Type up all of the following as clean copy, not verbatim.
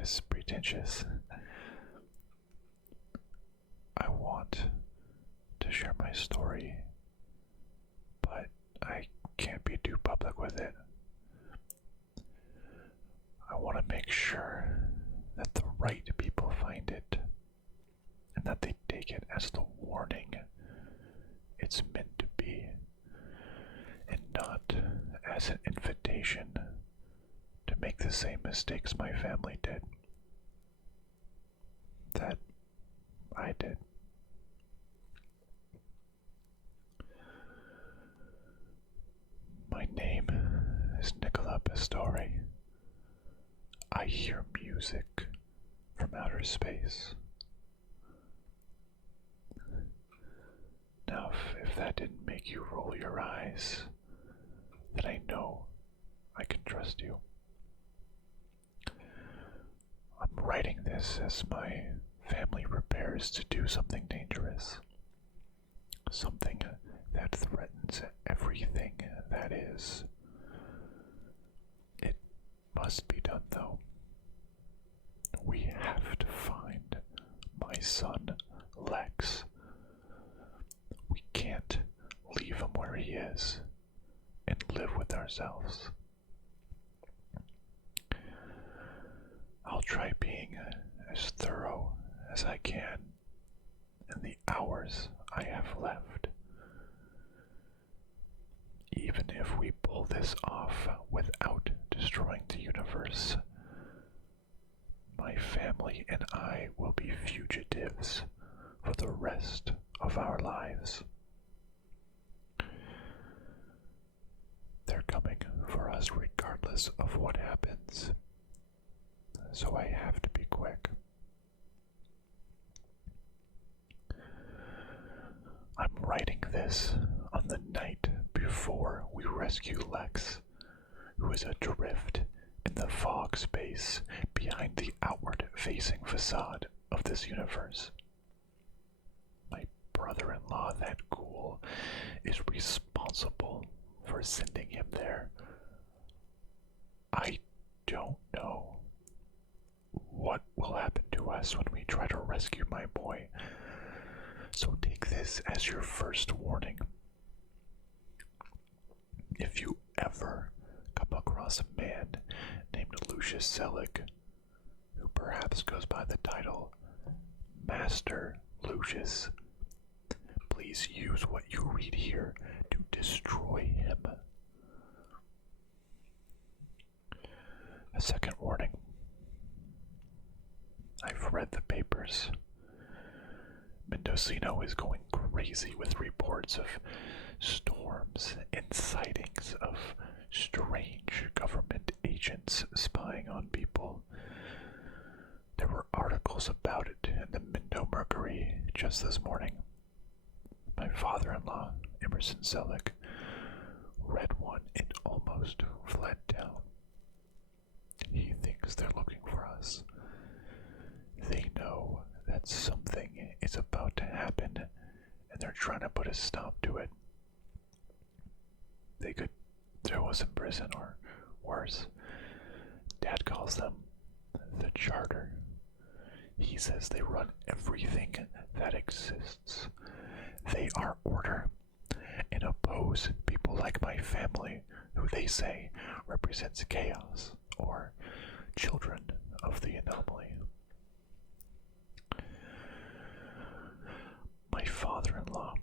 it's pretentious. I want to share my story, but I can't be too public with it. I want to make sure that the right people find it and that they take it as the warning it's meant to be, and not as an invitation to make the same mistakes my family did. That I did. My name is Nicolae Pastore. I hear music from outer space. Now, if that didn't make you roll your eyes, then I know I can trust you. I'm writing this as my family prepares to do something dangerous. Something that threatens everything that is. It must be done, though. We have to find my son, Lex. We can't leave him where he is and live with ourselves. I'll try being as thorough as I can in the hours I have left. Even if we pull this off without destroying the universe, my family and I will be fugitives for the rest of our lives. They're coming for us regardless of what happens, so I have to be quick. I'm writing this on the night before we rescue Lex, who is adrift in the fog space behind the outward-facing facade of this universe. My brother-in-law, that ghoul, is responsible for sending him there. I don't know what will happen to us when we try to rescue my boy, so take this as your first warning. If you ever come across a man named Lucius Selig, who perhaps goes by the title Master Lucius, please use what you read here to destroy him. A second warning. I've read the papers. Mendocino is going crazy with reports of storms and sightings of strange government agents spying on people. There were articles about it in the Mendo Mercury just this morning. My father-in-law, Emerson Selig, read one and almost fled town. He thinks they're looking for us. They know that something is about to happen, and they're trying to put a stop to it. They could throw us in prison, or worse. Dad calls them the Charter. He says they run everything that exists. They are order and oppose people like my family, who they say represents chaos or children of the anomaly. My father-in-law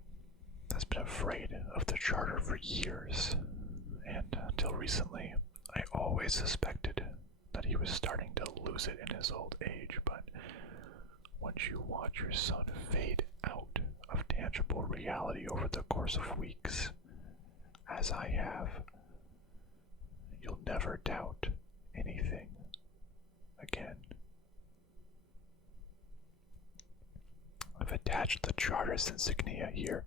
has been afraid of the Charter for years, and until recently, I always suspected that he was starting to lose it in his old age, but once you watch your son fade out of tangible reality over the course of weeks, as I have, you'll never doubt anything again. I've attached the Charter's insignia here.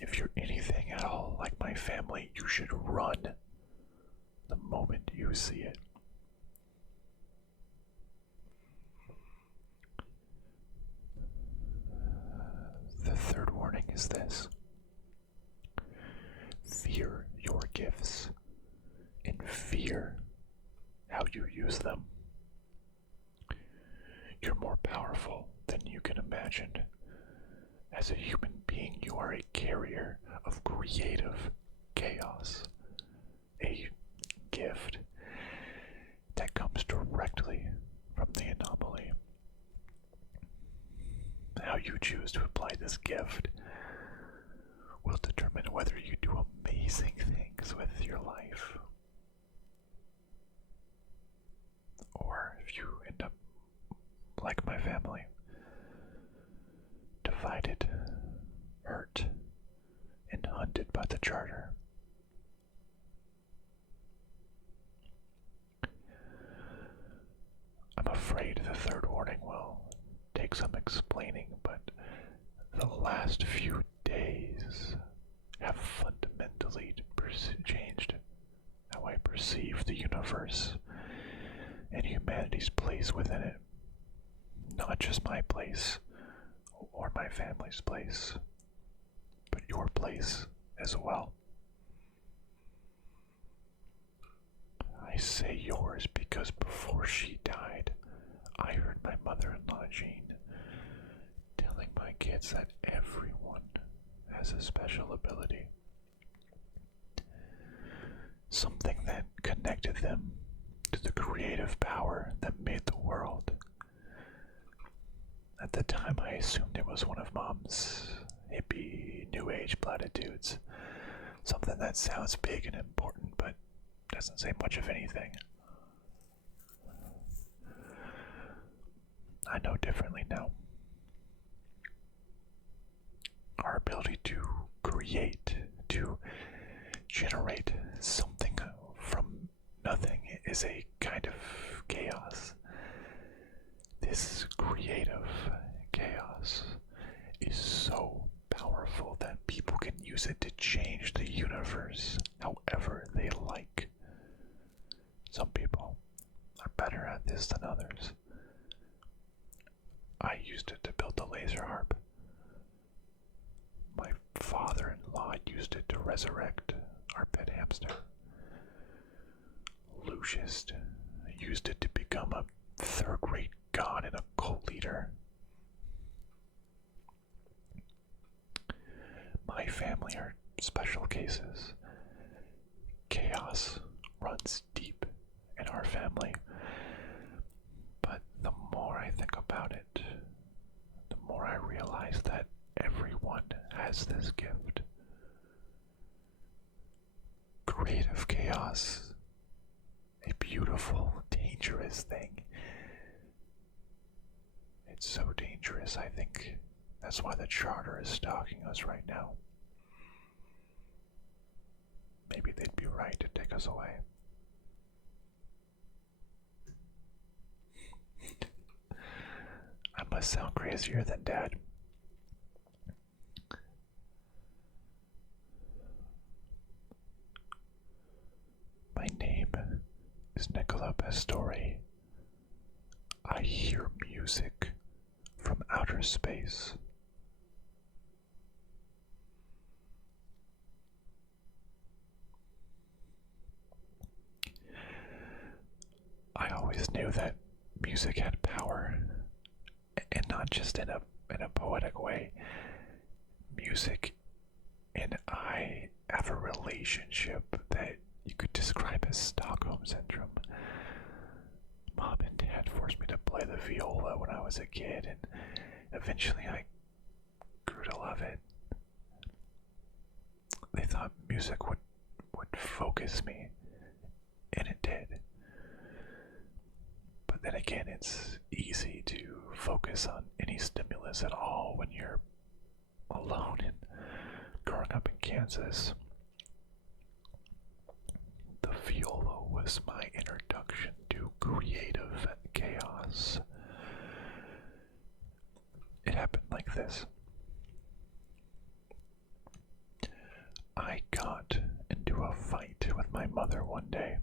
If you're anything at all like my family, you should run the moment you see it. The third warning is this. Fear your gifts and fear how you use them. You're more powerful than you can imagine. As a human being, you are a carrier of creative chaos, a gift that comes directly from the anomaly. How you choose to apply this gift will determine whether you do amazing things with your life, or if you end up like my family, divided, hurt, and hunted by the charter. I'm afraid the third warning will take some explaining, but the last few days have fundamentally changed how I perceive the universe and humanity's place within it. Not just my place or my family's place, but your place as well. I say yours because before she died, I heard my mother-in-law, Jean, telling my kids that everyone has a special ability. Something that connected them to the creative power that made the world. At the time, I assumed it was one of Mom's hippie, new age platitudes. Something that sounds big and important, but doesn't say much of anything. I know differently now. Our ability to create, to generate something from nothing is a kind of chaos. This creative chaos is so powerful that people can use it to change the universe however they like. Some people are better at this than others. I used it to build the laser harp. My father-in-law used it to resurrect our pet hamster. Lucius used it to become a third-rate god and a cult leader. My family are special cases. Chaos runs deep in our family. But the more I think about it, the more I realize that everyone has this gift. Creative chaos, a beautiful, dangerous thing. It's so dangerous, I think that's why the charter is stalking us right now. Maybe they'd be right to take us away. I must sound crazier than Dad. My name is Nicolae Pastore. I hear music from outer space. I always knew that music had power, and not just in a poetic way. Music and I have a relationship that you could describe as Stockholm Syndrome. Mom and Dad forced me to play the viola when I was a kid, and eventually I grew to love it. They thought music would focus me, and it did. But then again, it's easy to focus on any stimulus at all when you're alone and growing up in Kansas. The viola was my introduction to creative chaos. It happened like this. I got into a fight with my mother one day.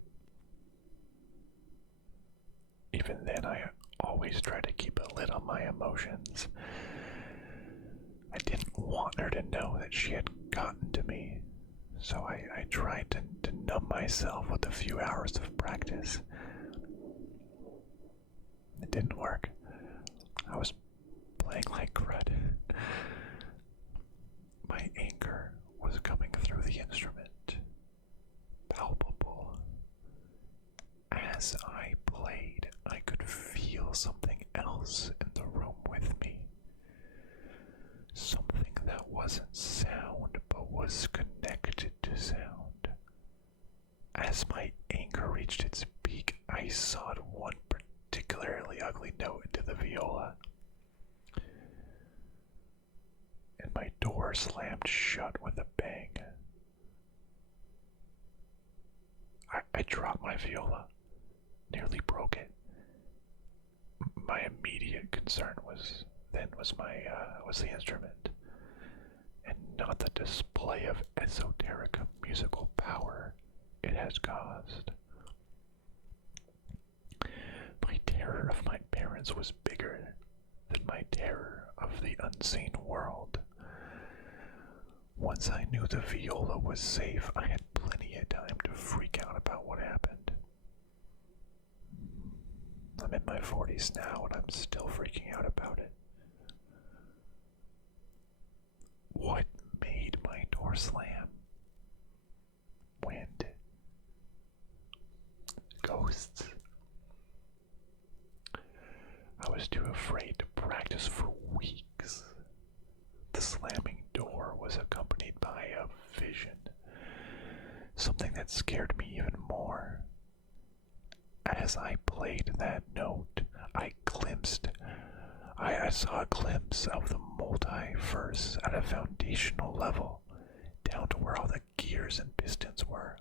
Even then, I always try to keep a lid on my emotions. I didn't want her to know that she had gotten to me, so I tried to numb myself with a few hours of practice. It didn't work. else in the room with me. Something that wasn't sound but was connected to sound. As my anger reached its peak, I sawed one particularly ugly note into the viola, and my door slammed shut with a bang. I dropped my viola, nearly broke it. My immediate concern was the instrument, and not the display of esoteric musical power it has caused. My terror of my parents was bigger than my terror of the unseen world. Once I knew the viola was safe, I had plenty of time to freak out about what happened. I'm in my 40s now, and I'm still freaking out about it. What made my door slam? Wind. Ghosts. I was too afraid to practice for weeks. The slamming door was accompanied by a vision, something that scared me even more. As I played that note, I saw a glimpse of the multiverse at a foundational level, down to where all the gears and pistons were.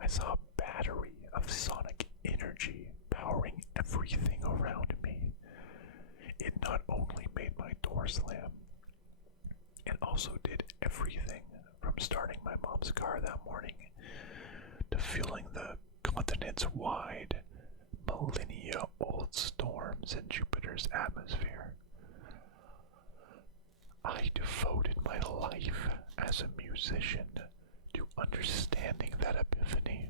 I saw a battery of sonic energy powering everything around me. It not only made my door slam, it also did everything from starting my mom's car that morning to fueling the continents-wide, millennia-old storms in Jupiter's atmosphere. I devoted my life as a musician to understanding that epiphany.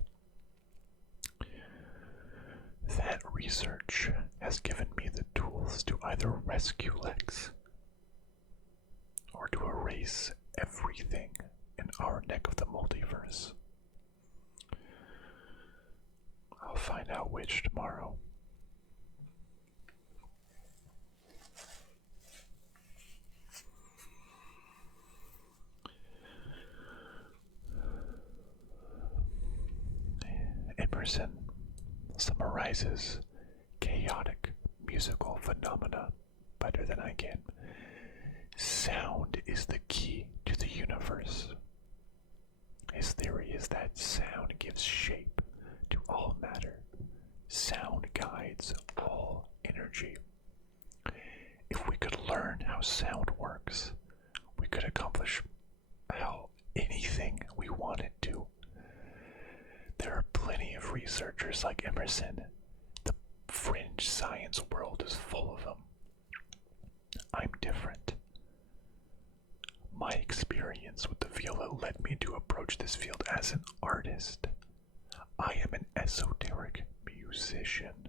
That research has given me the tools to either rescue Lex or to erase everything in our neck of the multiverse. I'll find out which tomorrow. Emerson summarizes chaotic musical phenomena better than I can. Sound is the key to the universe. His theory is that sound gives shape to all matter. Sound guides all energy. If we could learn how sound works, we could accomplish anything we wanted to. There are plenty of researchers like Emerson. The fringe science world is full of them. I'm different. My experience with the viola led me to approach this field as an artist. I am an esoteric musician.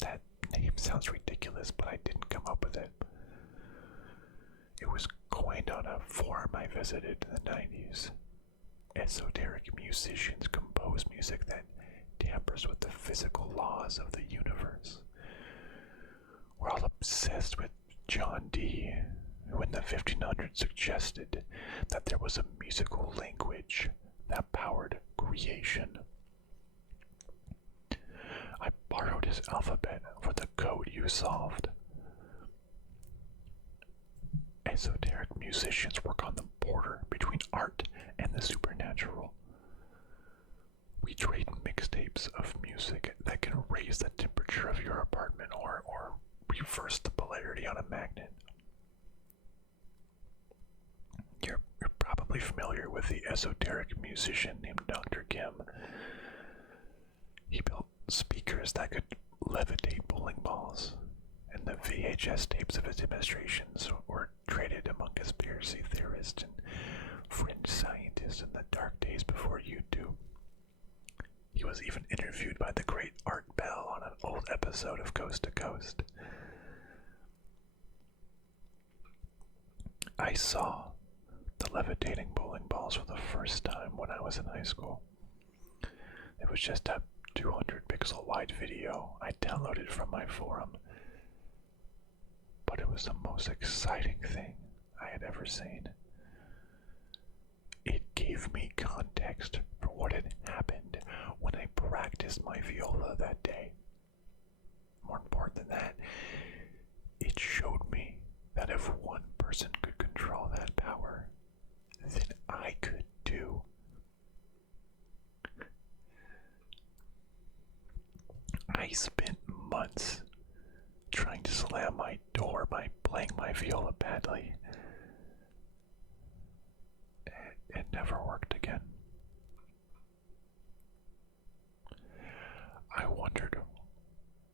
That name sounds ridiculous, but I didn't come up with it. It was coined on a forum I visited in the 90s. Esoteric musicians compose music that tampers with the physical laws of the universe. We're all obsessed with John Dee, who in the 1500s suggested that there was a musical language that powered creation. I borrowed his alphabet for the code you solved. Esoteric musicians work on the border between art and the supernatural. We trade mixtapes of music that can raise the temperature of your apartment or reverse the polarity on a magnet. You're probably familiar with the esoteric musician named Dr. Kim. He built speakers that could levitate bowling balls, and the VHS tapes of his demonstrations were traded among conspiracy theorists and fringe scientists in the dark days before YouTube. He was even interviewed by the great Art Bell on an old episode of Coast to Coast. I saw the levitating bowling balls for the first time when I was in high school. It was just a 200 pixel wide video I downloaded from my forum, but it was the most exciting thing I had ever seen. It gave me context for what had happened when I practiced my viola that day. More important than that, it showed me that if one person could control that power, then I could too. I spent months trying to slam my door by playing my viola badly. It never worked again. I wondered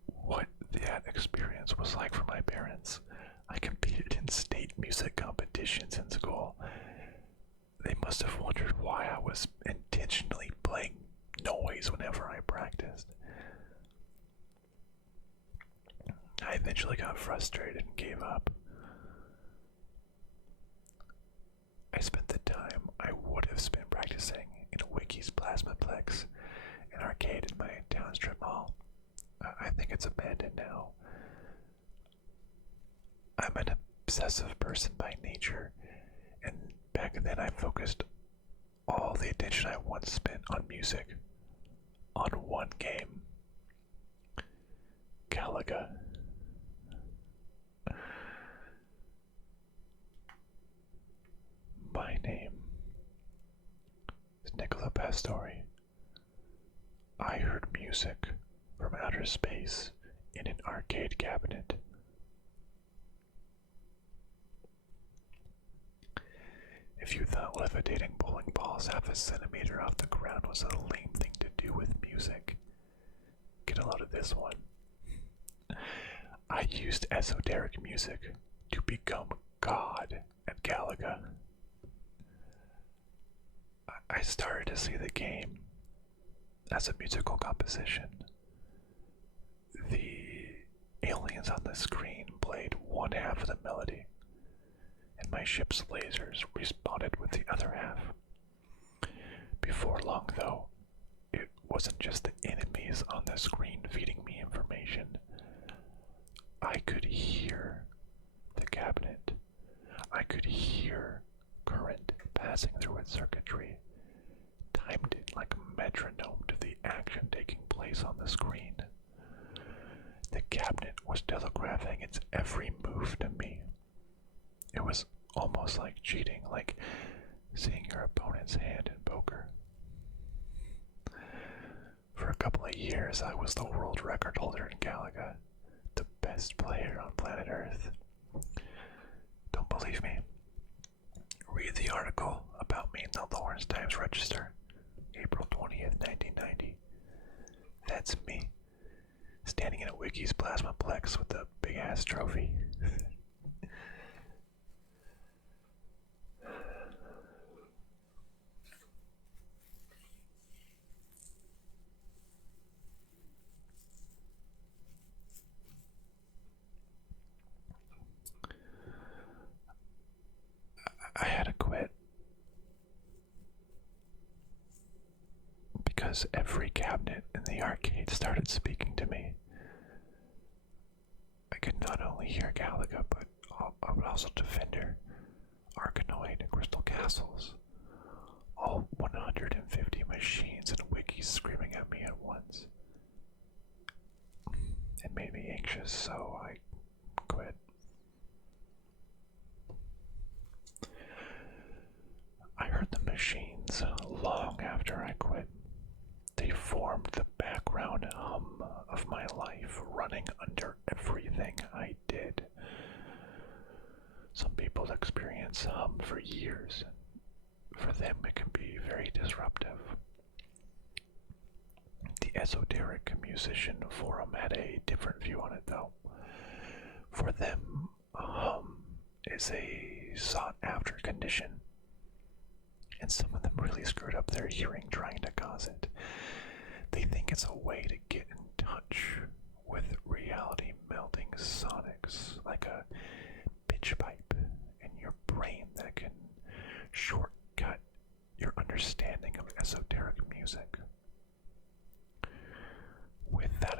what that experience was like for my parents. I competed in state music competitions in school. They must have wondered why I was intentionally playing noise whenever I practiced. I eventually got frustrated and gave up. I spent the time I would have spent practicing in Wiki's Plasmaplex, an arcade in my town strip mall. I think it's abandoned now. I'm an obsessive person by nature, and back then I focused all the attention I once spent on music on one game, Galaga. My name is Nicola Pastore. I heard music from outer space in an arcade cabinet. If you thought levitating bowling balls half a centimeter off the ground was a lame thing to do with music, get a load of this one. I used esoteric music to become God at Galaga. I started to see the game as a musical composition. The aliens on the screen played one half of the melody, and my ship's lasers responded with the other half. Before long, though, it wasn't just the enemies on the screen feeding me information. I could hear the cabinet. I could hear current passing through its circuitry, timed it like a metronome to the action taking place on the screen. The cabinet was telegraphing its every move to me. It was almost like cheating, like seeing your opponent's hand in poker. For a couple of years, I was the world record holder in Galaga, the best player on planet Earth. Don't believe me? Read the article about me in the Lawrence Times Register, April 20th, 1990. That's me, standing in a Wiki's Plasmaplex with a big-ass trophy. I had to quit because every cabinet in the arcade started speaking to me. I could not only hear Galaga, but also Defender, Arkanoid, and Crystal Castles. All 150 machines and wikis screaming at me at once. It made me anxious, so I quit. I heard the machines long after I quit. They formed the background hum of my life, running under everything I did. Some people experience hum for years, and for them it can be very disruptive. The esoteric musician forum had a different view on it, though. For them, hum is a sought-after condition, and some of them really screwed up their hearing trying to cause it. They think it's a way to get in touch with reality-melting sonics, like a pitch pipe in your brain that can shortcut your understanding of esoteric music.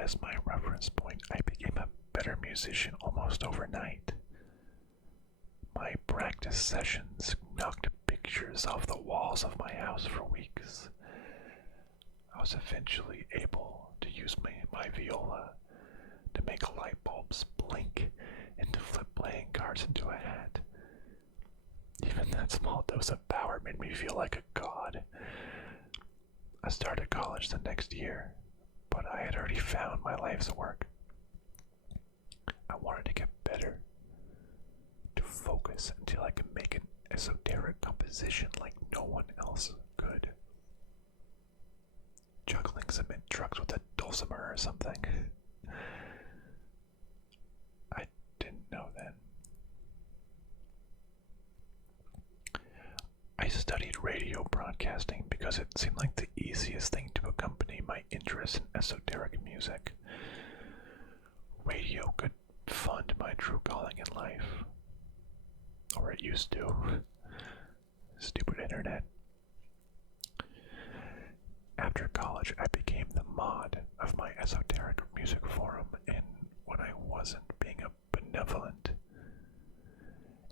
that as my reference point, I became a better musician almost overnight. My practice sessions knocked pictures off the walls of my house for weeks. I was eventually able to use my viola to make light bulbs blink and to flip playing cards into a hat. Even that small dose of power made me feel like a god. I started college the next year, but I had already found my life's work. I wanted to get better, to focus until I could make an esoteric composition like no one else could. Juggling cement trucks with a dulcimer or something. I didn't know then. I studied radio broadcasting because it seemed like the easiest thing to accompany my interest in esoteric music. Radio could fund my true calling in life. Or it used to. Stupid internet. After college, I became the mod of my esoteric music forum, and when I wasn't being a benevolent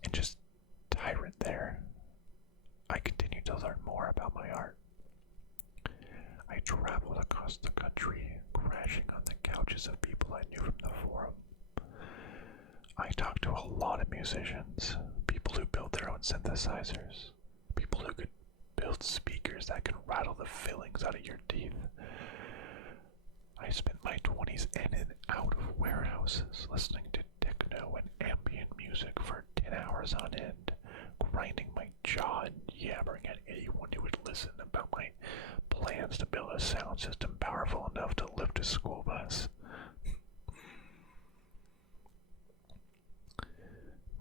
and just tyrant there, I continued to learn more about my art. I traveled across the country, crashing on the couches of people I knew from the forum. I talked to a lot of musicians, people who built their own synthesizers, people who could build speakers that could rattle the fillings out of your teeth. I spent my 20s in and out of warehouses listening to techno and ambient music for 10 hours on end, grinding my jaw and yammering at anyone who would listen about my plans to build a sound system powerful enough to lift a school bus.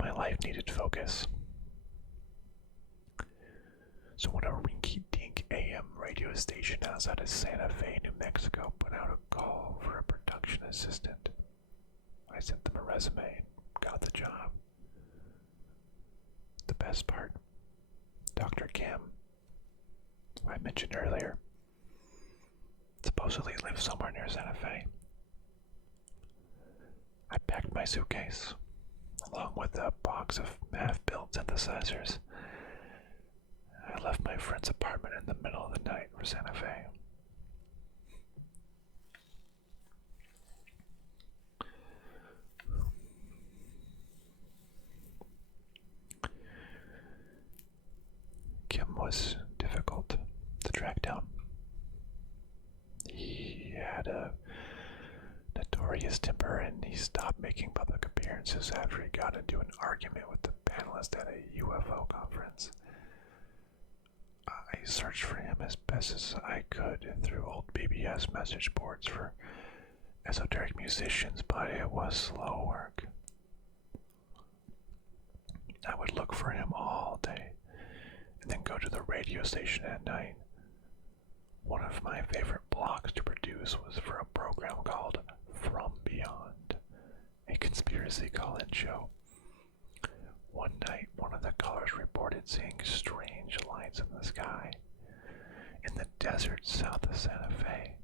My life needed focus. So when a rinky-dink AM radio station outside of Santa Fe, New Mexico put out a call for a production assistant, I sent them a resume and got the job. The best part, Dr. Kim, who I mentioned earlier, supposedly lives somewhere near Santa Fe. I packed my suitcase, along with a box of half-built synthesizers. I left my friend's apartment in the middle of the night for Santa Fe. Kim was difficult to track down. He had a notorious temper, and he stopped making public appearances after he got into an argument with the panelist at a UFO conference. I searched for him as best as I could through old BBS message boards for esoteric musicians, but it was slow work. I would look for him all day, and then go to the radio station at night. One of my favorite blocks to produce was for a program called From Beyond, a conspiracy call-in show. One night, one of the callers reported seeing strange lights in the sky in the desert south of Santa Fe.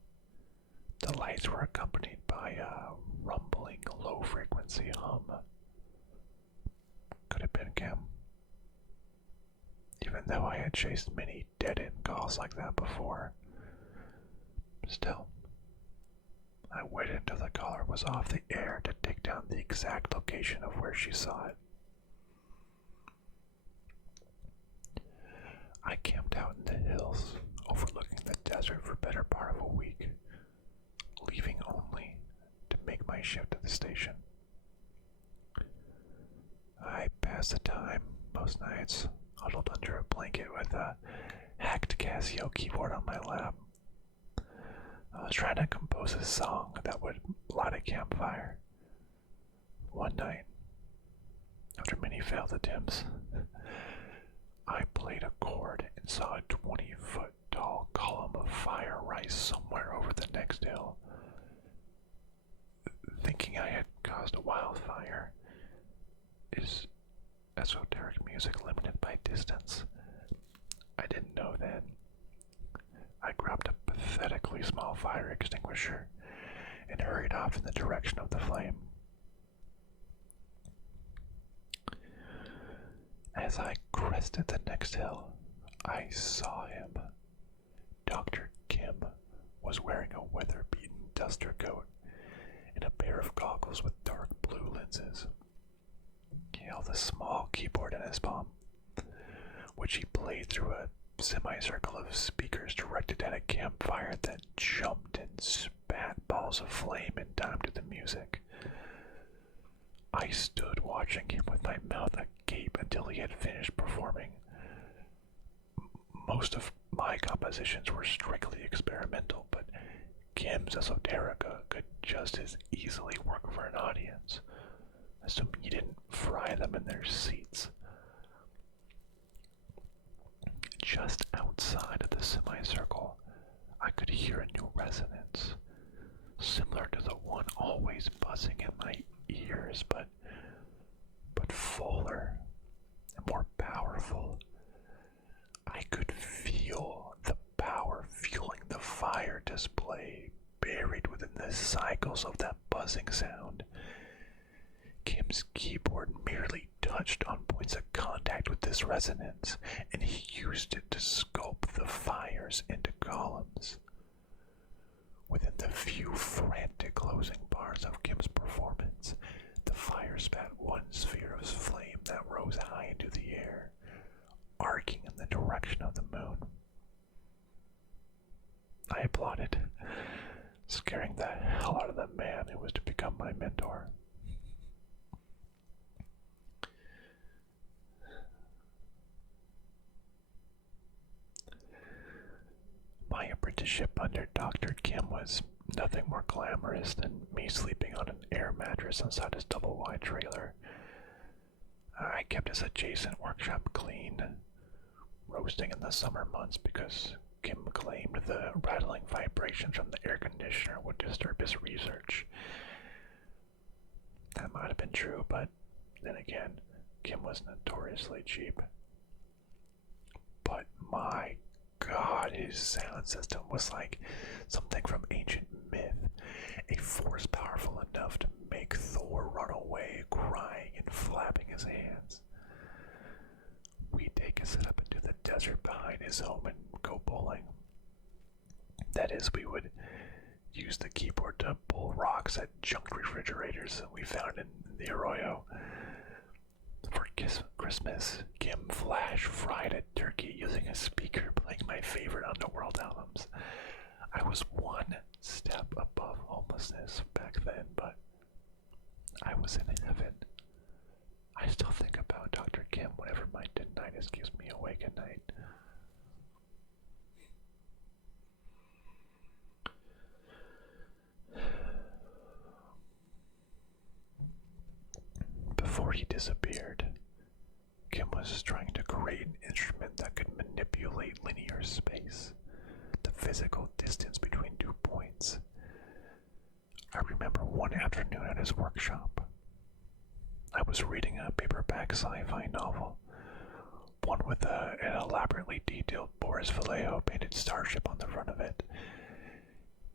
The lights were accompanied by a rumbling, low-frequency hum. Could have been Kim. Even though I had chased many dead-end calls like that before. Still, I waited until the caller was off the air to take down the exact location of where she saw it. I camped out in the hills, overlooking the desert for the better part of a week, leaving only to make my shift to the station. I passed the time most nights, huddled under a blanket with a hacked Casio keyboard on my lap. I was trying to compose a song that would light a campfire. One night, after many failed attempts, I played a chord and saw a 20-foot tall column of fire rise somewhere over the next hill. Thinking I had caused a wildfire. Is esoteric music limited by distance? I didn't know then. I grabbed a pathetically small fire extinguisher and hurried off in the direction of the flame. As I crested the next hill, I saw him. Dr. Kim was wearing a weather-beaten duster coat and a pair of goggles with dark blue lenses. He held a small keyboard in his palm, which he played through a semicircle of speakers directed at a campfire that jumped and spat balls of flame in time to the music. I stood watching him with my mouth agape until he had finished performing. Most of my compositions were strictly experimental, but Kim's esoterica could just as easily work for an audience, assuming you didn't fry them in their seats. Just outside of the semicircle, I could hear a new resonance, similar to the one always buzzing in my ears, but fuller and more powerful. I could feel the power fueling the fire display buried within the cycles of that buzzing sound. Kim's keyboard merely touched on points of contact with this resonance, and he used it to sculpt the fires into columns. Within the few frantic closing bars of Kim's performance, the fire spat one sphere of flame that rose high into the air, arcing in the direction of the moon. I applauded, scaring the hell out of the man who was to become my mentor. My apprenticeship under Dr. Kim was nothing more glamorous than me sleeping on an air mattress inside his double-wide trailer. I kept his adjacent workshop clean, roasting in the summer months because Kim claimed the rattling vibrations from the air conditioner would disturb his research. That might have been true, but then again, Kim was notoriously cheap. But my God, his sound system was like something from ancient myth, a force powerful enough to make Thor run away, crying and flapping his hands. We'd take a set up into the desert behind his home and go bowling. That is, we would use the keyboard to pull rocks at junk refrigerators that we found in the Arroyo. For Christmas, Kim flash fried a turkey using a speaker playing my favorite Underworld albums. I was one step above homelessness back then, but I was in heaven. I still think about Dr. Kim whenever my tinnitus keeps me awake at night. Before he disappeared, Kim was trying to create an instrument that could manipulate linear space, the physical distance between 2 points. I remember one afternoon at his workshop. I was reading a paperback sci-fi novel, one with an elaborately detailed Boris Vallejo painted starship on the front of it.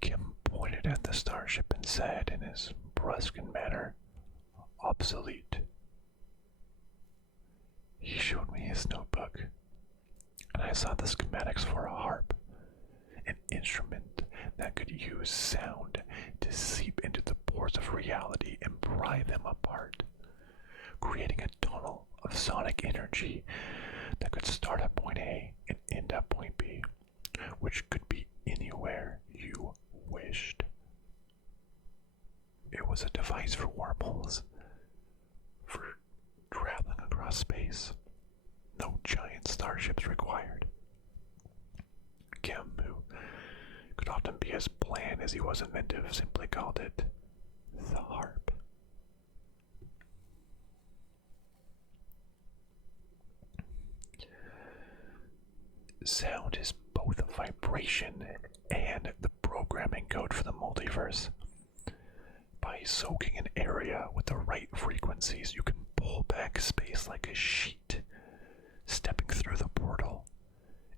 Kim pointed at the starship and said in his brusque manner, "Obsolete." He showed me his notebook, and I saw the schematics for a harp, an instrument that could use sound to seep into the pores of reality and pry them apart, creating a tunnel of sonic energy that could start at point A and end at point B, which could be anywhere you wished. It was a device for wormholes, for traveling across space. No giant starships required. Kim, who could often be as bland as he was inventive, simply called it the harp. Sound is both a vibration and the programming code for the multiverse. By soaking an area with the right frequencies, you can pull back space like a sheet. Stepping through the portal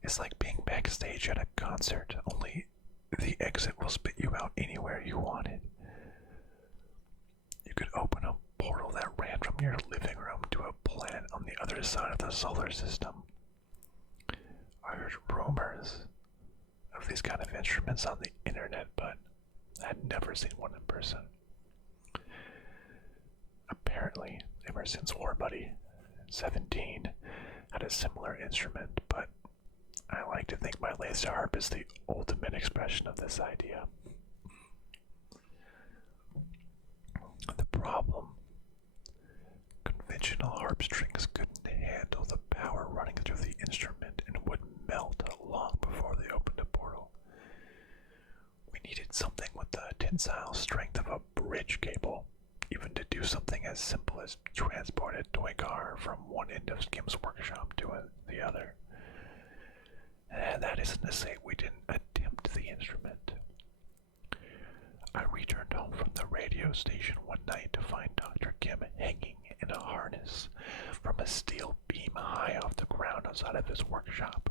is like being backstage at a concert, only the exit will spit you out anywhere you want it. your living room to a planet on the other side of the solar system. I heard rumors of these kind of instruments on the internet, but I had never seen one in person. Apparently, Emerson's war buddy, 17, had a similar instrument, but I like to think my laser harp is the ultimate expression of this idea. The problem: conventional harp strings couldn't handle the power running through the instrument and would melt long before they opened a portal. We needed something with the tensile strength of a bridge cable, even to do something as simple as transport a toy car from one end of Skim's workshop to the other. And that isn't to say we didn't attempt the instrument. I returned home from the radio station one night to find Dr. Kim hanging in a harness from a steel beam high off the ground outside of his workshop.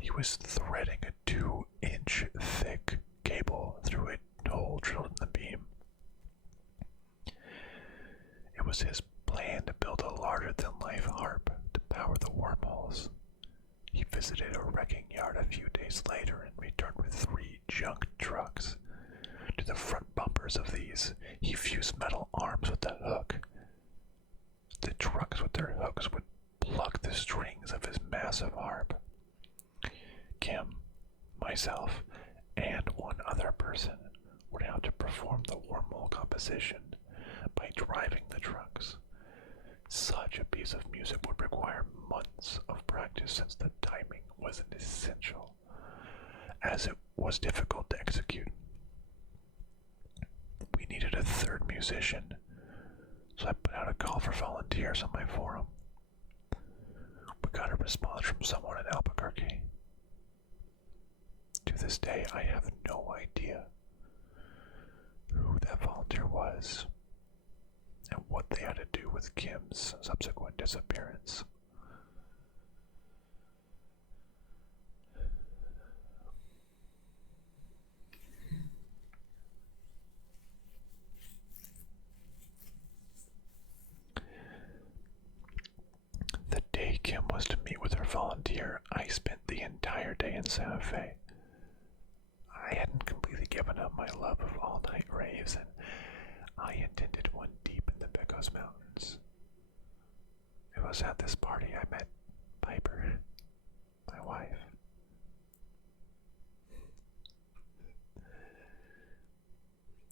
He was threading a 2-inch thick cable through a hole drilled in the beam. It was his plan to build a larger-than-life harp to power the wormholes. He visited a wrecking yard a few days later and returned with 3 junk trucks. To the front bumpers of these, he fused metal arms with a hook. The trucks with their hooks would pluck the strings of his massive harp. Kim, myself, and one other person would have to perform the wormhole composition by driving the trucks. Such a piece of music would require months of practice since the timing was essential, as it was difficult to execute. We needed a 3rd musician, so I put out a call for volunteers on my forum. We got a response from someone in Albuquerque. To this day, I have no idea who that volunteer was and what they had to do with Kim's subsequent disappearance. The day Kim was to meet with her volunteer, I spent the entire day in Santa Fe. I hadn't completely given up my love of all-night raves, and I intended one deep in the Pecos Mountains. It was at this party I met Piper, my wife.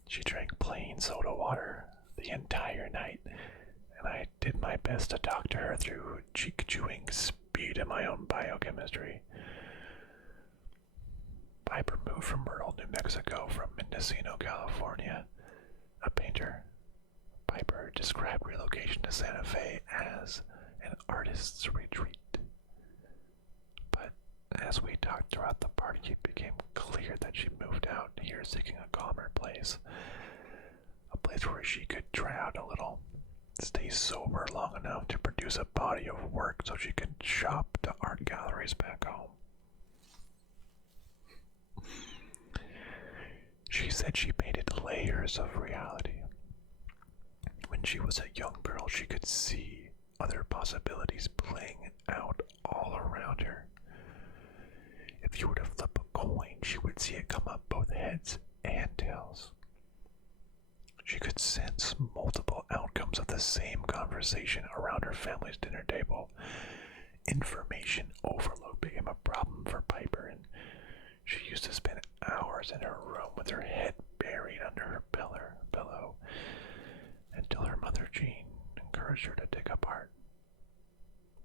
She drank plain soda water the entire night, and I did my best to talk to her through cheek-chewing speed in my own biochemistry. Piper moved from rural New Mexico from Mendocino, California. A painter, Piper described relocation to Santa Fe as an artist's retreat. But as we talked throughout the party, it became clear that she moved out here seeking a calmer place. A place where she could try out a little, stay sober long enough to produce a body of work so she could shop to art galleries back home. She said she painted layers of reality. When she was a young girl, she could see other possibilities playing out all around her. If you were to flip a coin, she would see it come up both heads and tails. She could sense multiple outcomes of the same conversation around her family's dinner table. Information overload became a problem for Piper, and she used to spend hours in her room with her head buried under her pillow until her mother, Jean, encouraged her to take apart.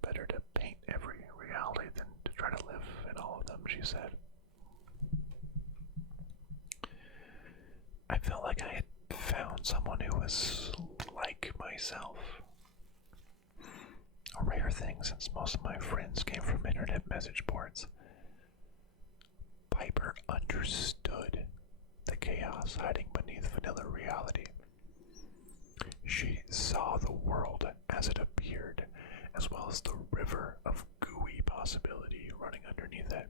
Better to paint every reality than to try to live in all of them, she said. I felt like I had found someone who was like myself. A rare thing since most of my friends came from internet message boards. Piper understood the chaos hiding beneath vanilla reality. She saw the world as it appeared, as well as the river of gooey possibility running underneath it.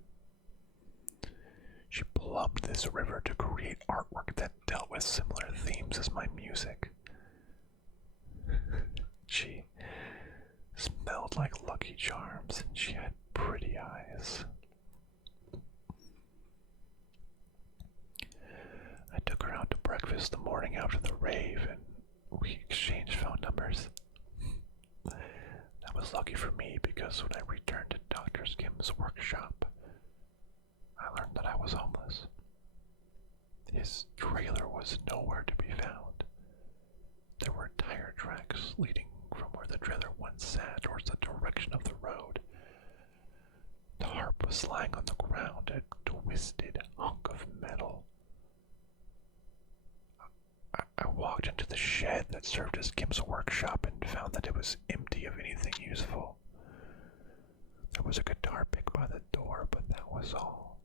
She plumbed this river to create artwork that dealt with similar themes as my music. office the morning after the rave, and we exchanged phone numbers. That was lucky for me because when I returned to Dr. Skim's workshop, I learned that I was homeless. His trailer was nowhere to be found. There were tire tracks leading from where the trailer once sat towards the direction of the road. The harp was lying on the ground, a twisted hunk of metal. I walked into the shed that served as Kim's workshop and found that it was empty of anything useful. There was a guitar pick by the door, but that was all.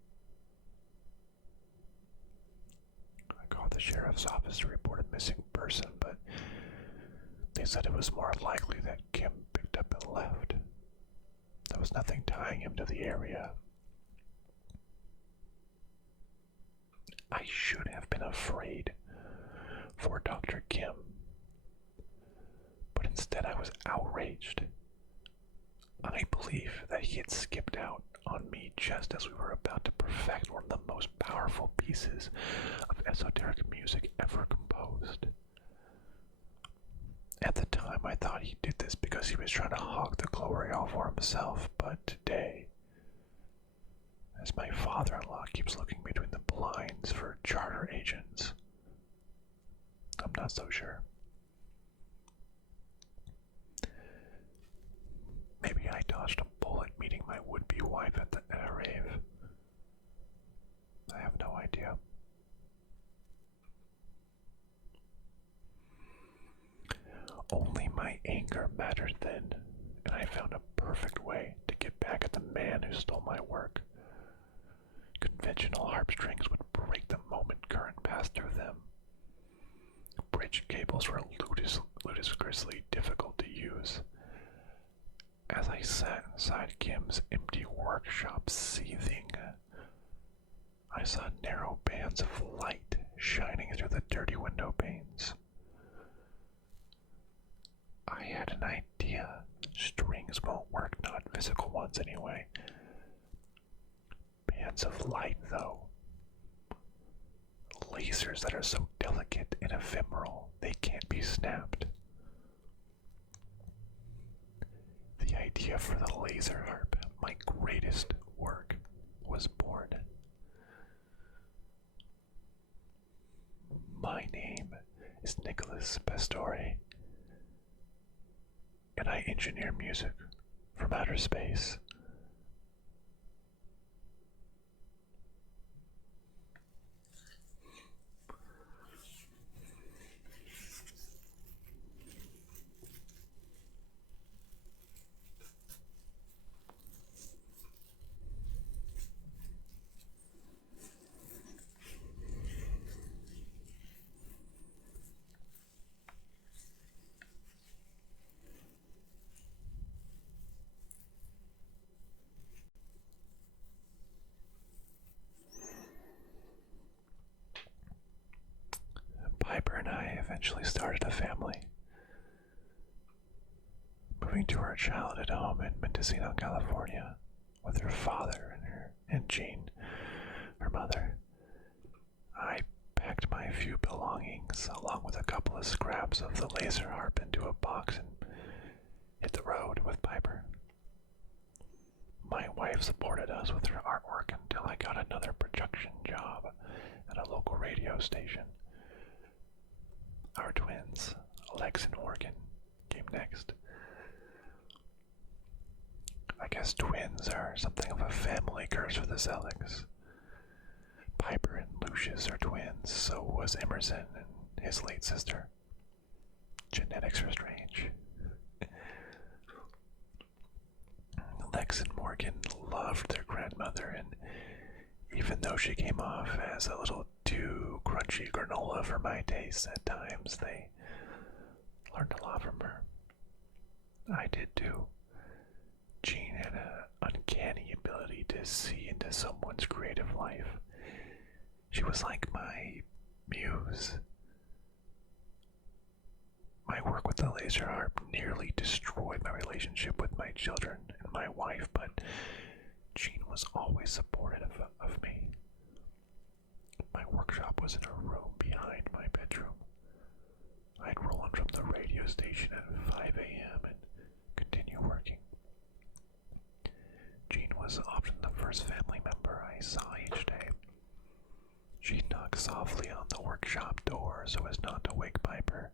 I called the sheriff's office to report a missing person, but they said it was more likely that Kim picked up and left. There was nothing tying him to the area. I should have been afraid for Dr. Kim, but instead I was outraged. I believe that he had skipped out on me just as we were about to perfect one of the most powerful pieces of esoteric music ever composed. At the time, I thought he did this because he was trying to hog the glory all for himself, but today, as my father-in-law keeps looking between the blinds for charter agents, I'm not so sure. Maybe I dodged a bullet meeting my would-be wife at a rave. I have no idea. Only my anger mattered then, and I found a perfect way to get back at the man who stole my work. Conventional harp strings would break the moment current passed through them. Bridge cables were ludicrously difficult to use. As I sat inside Kim's empty workshop seething, I saw narrow bands of light shining through the dirty window panes. I had an idea. Strings won't work, not physical ones anyway. Bands of light, though. Lasers that are so delicate and ephemeral they can't be snapped. The idea for the laser harp, my greatest work, was born. My name is Nicholas Pastore, and I engineer music from outer space. Piper and I eventually started a family, moving to our childhood home in Mendocino, California, with her father and Jean, her mother. I packed my few belongings, along with a couple of scraps of the laser harp, into a box and hit the road with Piper. My wife supported us with her artwork until I got another production job at a local radio station. Our twins, Lex and Morgan, came next. I guess twins are something of a family curse for the Zeligs. Piper and Lucius are twins, so was Emerson and his late sister. Genetics are strange. Lex and Morgan loved their grandmother, and even though she came off as a little too crunchy granola for my taste at times, they learned a lot from her. I did too. Jean had an uncanny ability to see into someone's creative life. She was like my muse. My work with the laser harp nearly destroyed my relationship with my children and my wife, but Jean was always supportive of me. My workshop was in a room behind my bedroom. out from the radio station at 5 a.m. and continue working. Jean was often the first family member I saw each day. She'd knock softly on the workshop door so as not to wake Piper.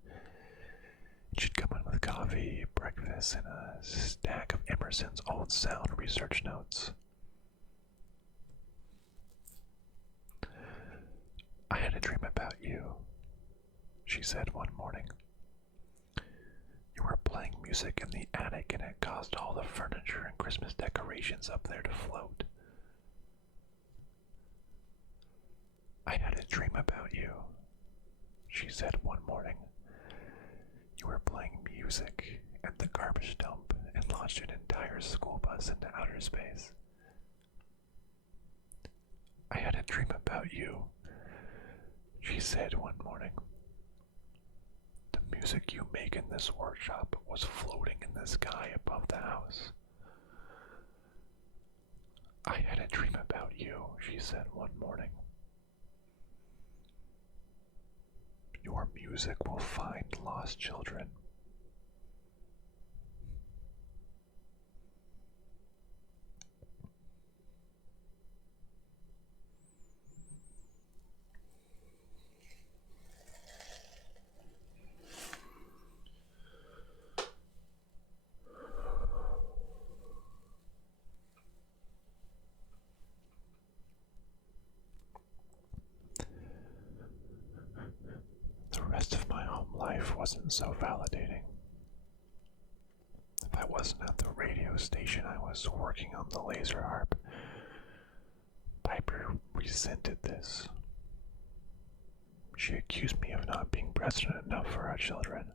She'd come in with coffee, breakfast, and a stack of Emerson's old sound research notes. "I had a dream about you," she said one morning. "You were playing music in the attic and it caused all the furniture and Christmas decorations up there to float. I had a dream about you," she said one morning. "You were playing music at the garbage dump and launched an entire school bus into outer space. I had a dream about you," she said one morning. "The music you make in this workshop was floating in the sky above the house." "I had a dream about you," she said one morning. "Your music will find lost children." The rest of my home life wasn't so validating. If I wasn't at the radio station, I was working on the laser harp. Piper resented this. She accused me of not being present enough for our children.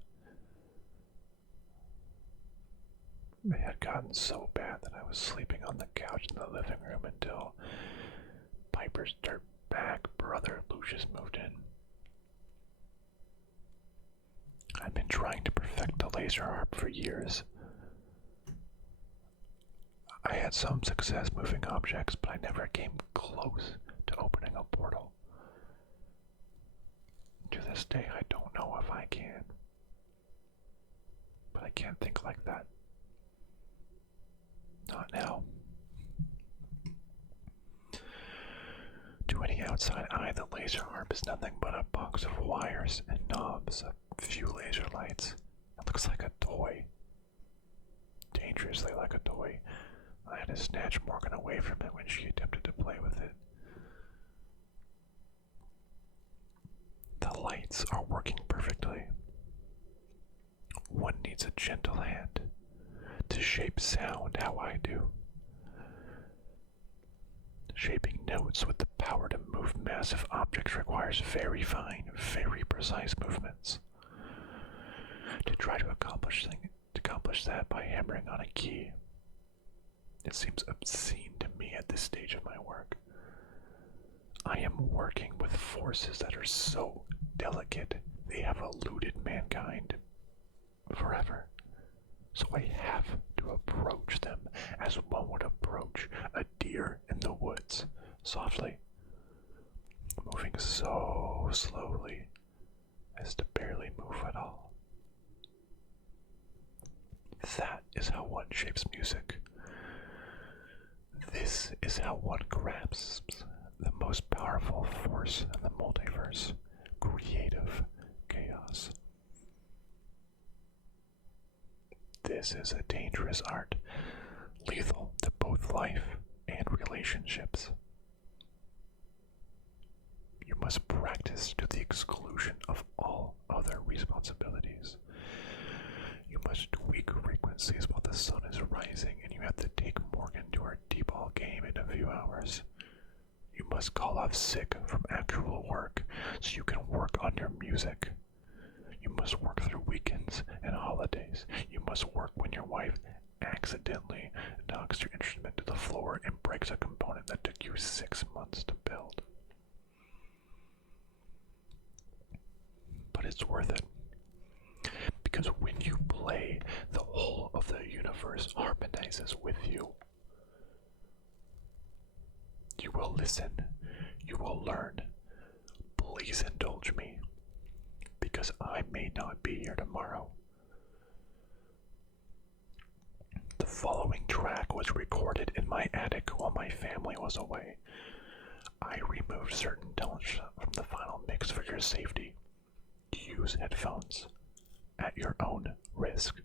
It had gotten so bad that I was sleeping on the couch in the living room until Piper's dirtbag brother Lucius moved in. I'd been trying to perfect the laser harp for years. I had some success moving objects, but I never came close to opening a portal. To this day, I don't know if I can. But I can't think like that. Not now. To any outside eye, the laser harp is nothing but a box of wires and knobs, a few laser lights. It looks like a toy. Dangerously like a toy. I had to snatch Morgan away from it when she attempted to play with it. The lights are working perfectly. One needs a gentle hand to shape sound how I do. Shaping notes with the power to move massive objects requires very fine, very precise movements. To try to accomplish that by hammering on a key, it seems obscene to me at this stage of my work. I am working with forces that are so delicate they have eluded mankind forever. So I have to approach them as one would approach a deer in the woods, softly, moving so slowly as to barely move at all. That is how one shapes music. This is how one grasps the most powerful force in the multiverse, creative chaos. This is a dangerous art, lethal to both life and relationships. You must practice to the exclusion of all other responsibilities. You must tweak frequencies while the sun is rising, and you have to take Morgan to her D-ball game in a few hours. You must call off sick from actual work so you can work on your music. You must work through weekends and holidays. You must work when your wife accidentally knocks your instrument to the floor and breaks a component that took you 6 months to build. But it's worth it. Because when you play, the whole of the universe harmonizes with you. You will listen. You will learn. Please indulge me. Because I may not be here tomorrow. was recorded in my attic while my family was away. I removed certain tones from the final mix for your safety. Use headphones at your own risk.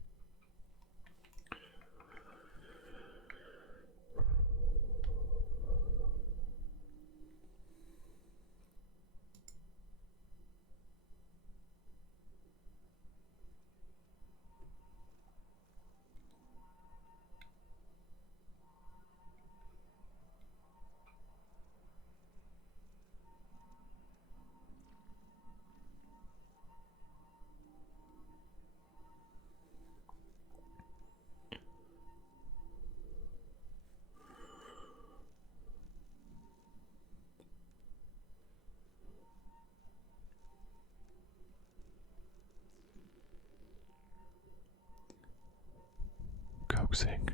Coaxing.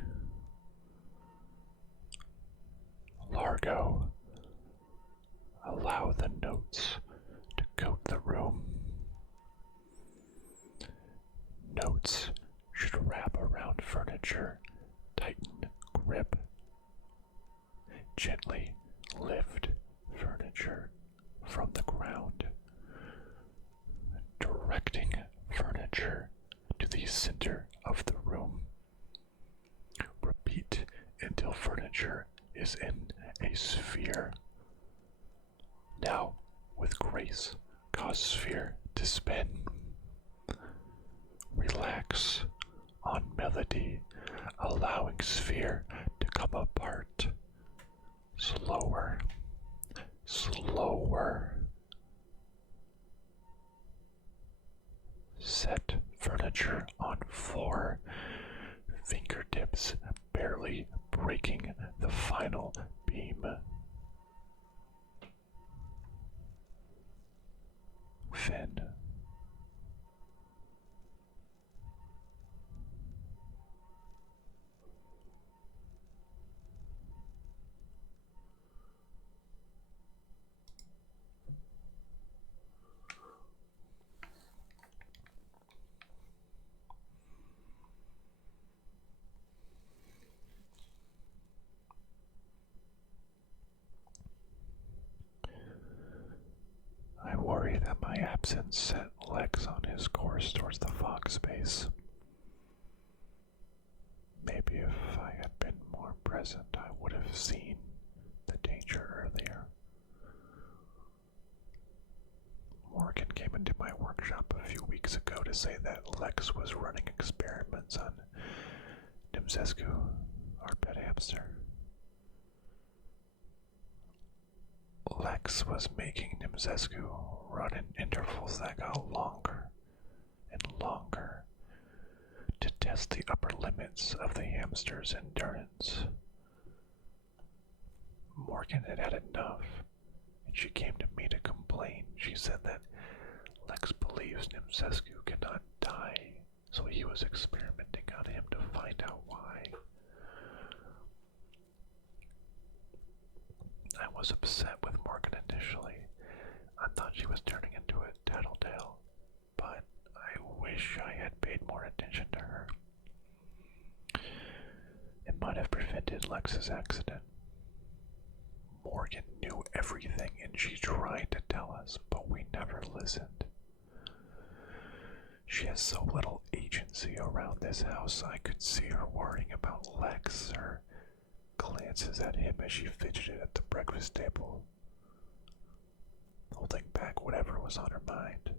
Largo. Allow the notes to coat the room. Notes should wrap around furniture, tighten grip. Gently lift furniture from the ground, directing furniture to the center of the room. Repeat until furniture is in a sphere. Now, with grace, cause sphere to spin. Relax on melody, allowing sphere to come apart. Slower, slower. Set furniture on floor, fingertips barely breaking the final beam. Fin. I worry that my absence set Lex on his course towards the fog space. Maybe if I had been more present, I would have seen the danger earlier. Morgan came into my workshop a few weeks ago to say that Lex was running experiments on Nimzescu, our pet hamster. Lex was making Nimzescu run in intervals that got longer and longer to test the upper limits of the hamster's endurance. Morgan had had enough, and she came to me to complain. She said that Lex believes Nimzescu cannot die, so he was experimenting on him to find out why. I was upset with Morgan initially. I thought she was turning into a tattletale, but I wish I had paid more attention to her. It might have prevented Lex's accident. Morgan knew everything and she tried to tell us, but we never listened. She has so little agency around this house. I could see her worrying about Lex, her glances at him as she fidgeted at the breakfast table, holding back whatever was on her mind.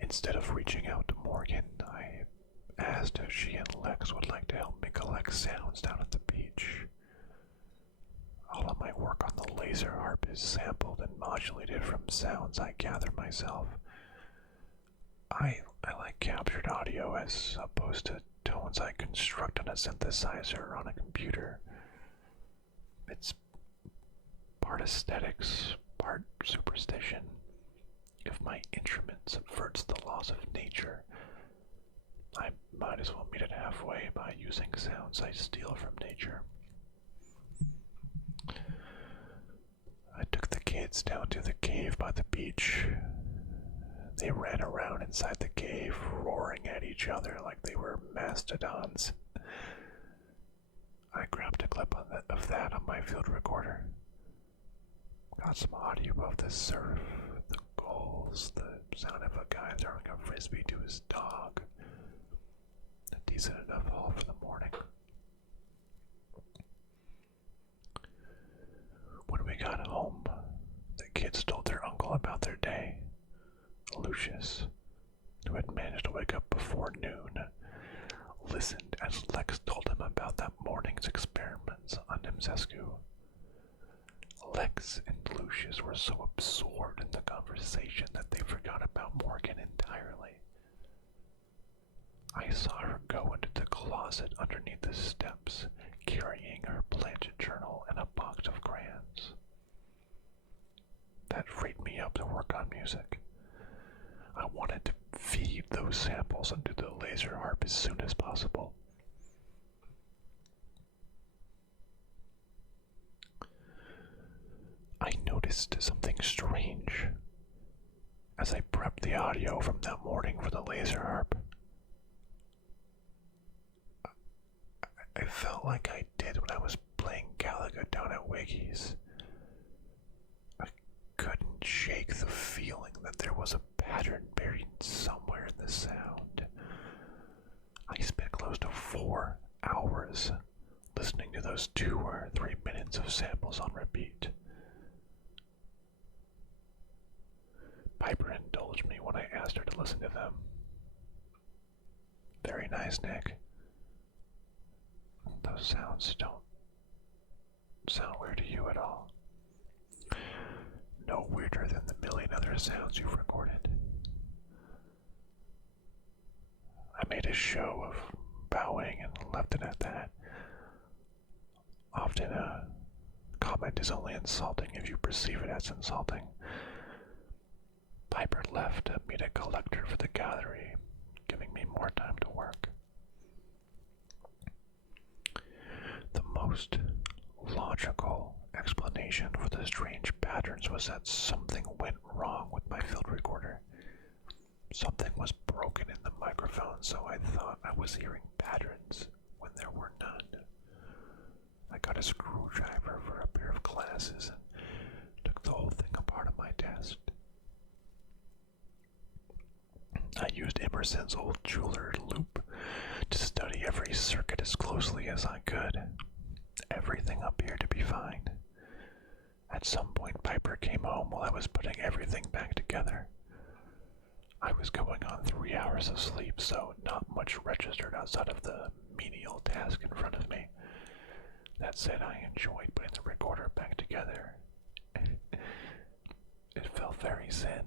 Instead of reaching out to Morgan, I asked if she and Lex would like to help me collect sounds down at the beach. All of my work on the laser harp is sampled and modulated from sounds I gather myself. I like captured audio as opposed to tones I construct on a synthesizer or on a computer. It's part aesthetics, part superstition. If my instrument subverts the laws of nature, I might as well meet it halfway by using sounds I steal from nature. I took the kids down to the cave by the beach. They ran around inside the cave, roaring at each other like they were mastodons. I grabbed a clip of that on my field recorder. Got some audio of the surf, the gulls, the sound of a guy throwing a frisbee to his dog. A decent enough haul for the morning. When we got home, the kids told their uncle about their day. Lucius, who had managed to wake up before noon, listened as Lex told him about that morning's experiments on Nimzescu. Lex and Lucius were so absorbed in the conversation that they forgot about Morgan entirely. I saw her go into the closet underneath the steps, carrying her planted journal and a box of crayons. That freed me up to work on music. I wanted to feed those samples into the laser harp as soon as possible. I noticed something strange as I prepped the audio from that morning for the laser harp. I felt like I did when I was playing Galaga down at Wiggy's. I couldn't shake the feeling that there was a pattern buried somewhere in the sound. I spent close to 4 hours listening to those 2 or 3 minutes of samples on repeat. Piper indulged me when I asked her to listen to them. Very nice, Nick. Those sounds don't sound weird to you at all. No weirder than the million other sounds you've recorded. I made a show of bowing and left it at that. Often a comment is only insulting if you perceive it as insulting. Piper left to meet a collector for the gallery, giving me more time to work. The most logical explanation for the strange patterns was that something went wrong with my field recorder. Something was broken in the microphone, so I thought I was hearing patterns when there were none. I got a screwdriver for a pair of glasses and took the whole thing apart on my desk. I used Emerson's old jeweler loop to study every circuit as closely as I could. Everything appeared to be fine. At some point, Piper came home while I was putting everything back together. I was going on 3 hours of sleep, so not much registered outside of the menial task in front of me. That said, I enjoyed putting the recorder back together. It felt very zen.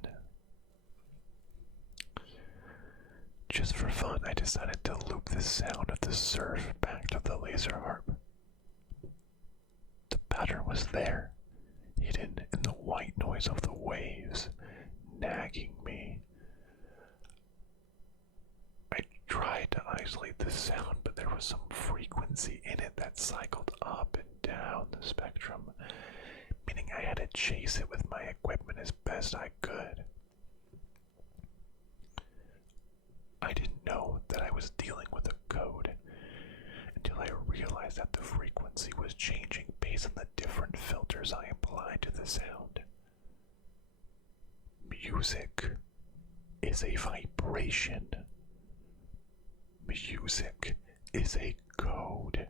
Just for fun, I decided to loop the sound of the surf back to the laser harp. The pattern was there, hidden in the white noise of the waves, nagging me. I tried to isolate the sound, but there was some frequency in it that cycled up and down the spectrum, meaning I had to chase it with my equipment as best I could. I didn't know that I was dealing with a code until I realized that the frequency was changing based on the different filters I applied to the sound. Music is a vibration. Music is a code.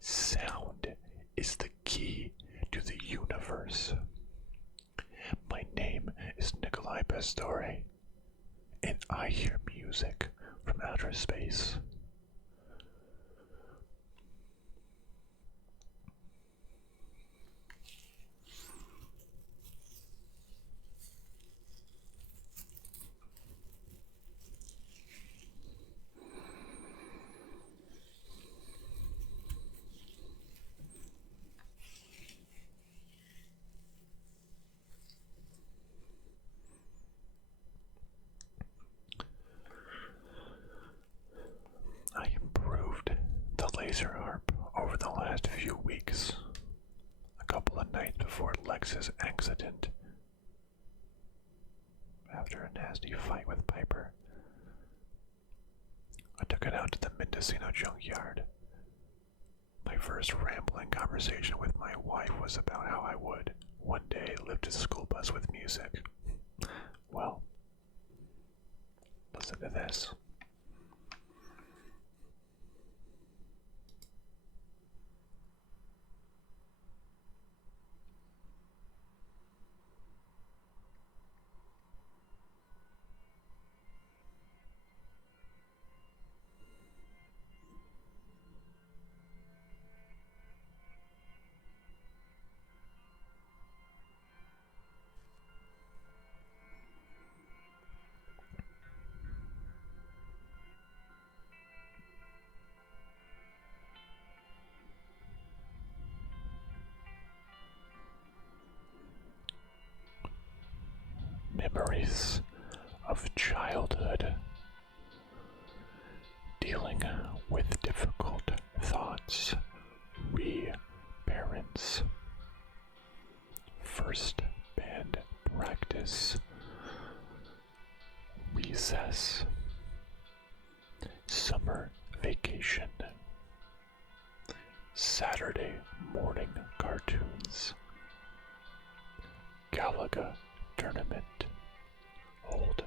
Sound is the key to the universe. My name is Nicolae Pastore, and I hear music from outer space. I improved the laser harp over the last few weeks. A couple of nights before Lex's accident. After a nasty fight with Piper, I took it out to the Mendocino junkyard. My first rambling conversation with my wife was about how I would, one day, lift a school bus with music. Well, listen to this. Memories of childhood, dealing with difficult thoughts, parents, first band practice, recess, summer vacation, Saturday morning cartoons, Galaga tournament, hold.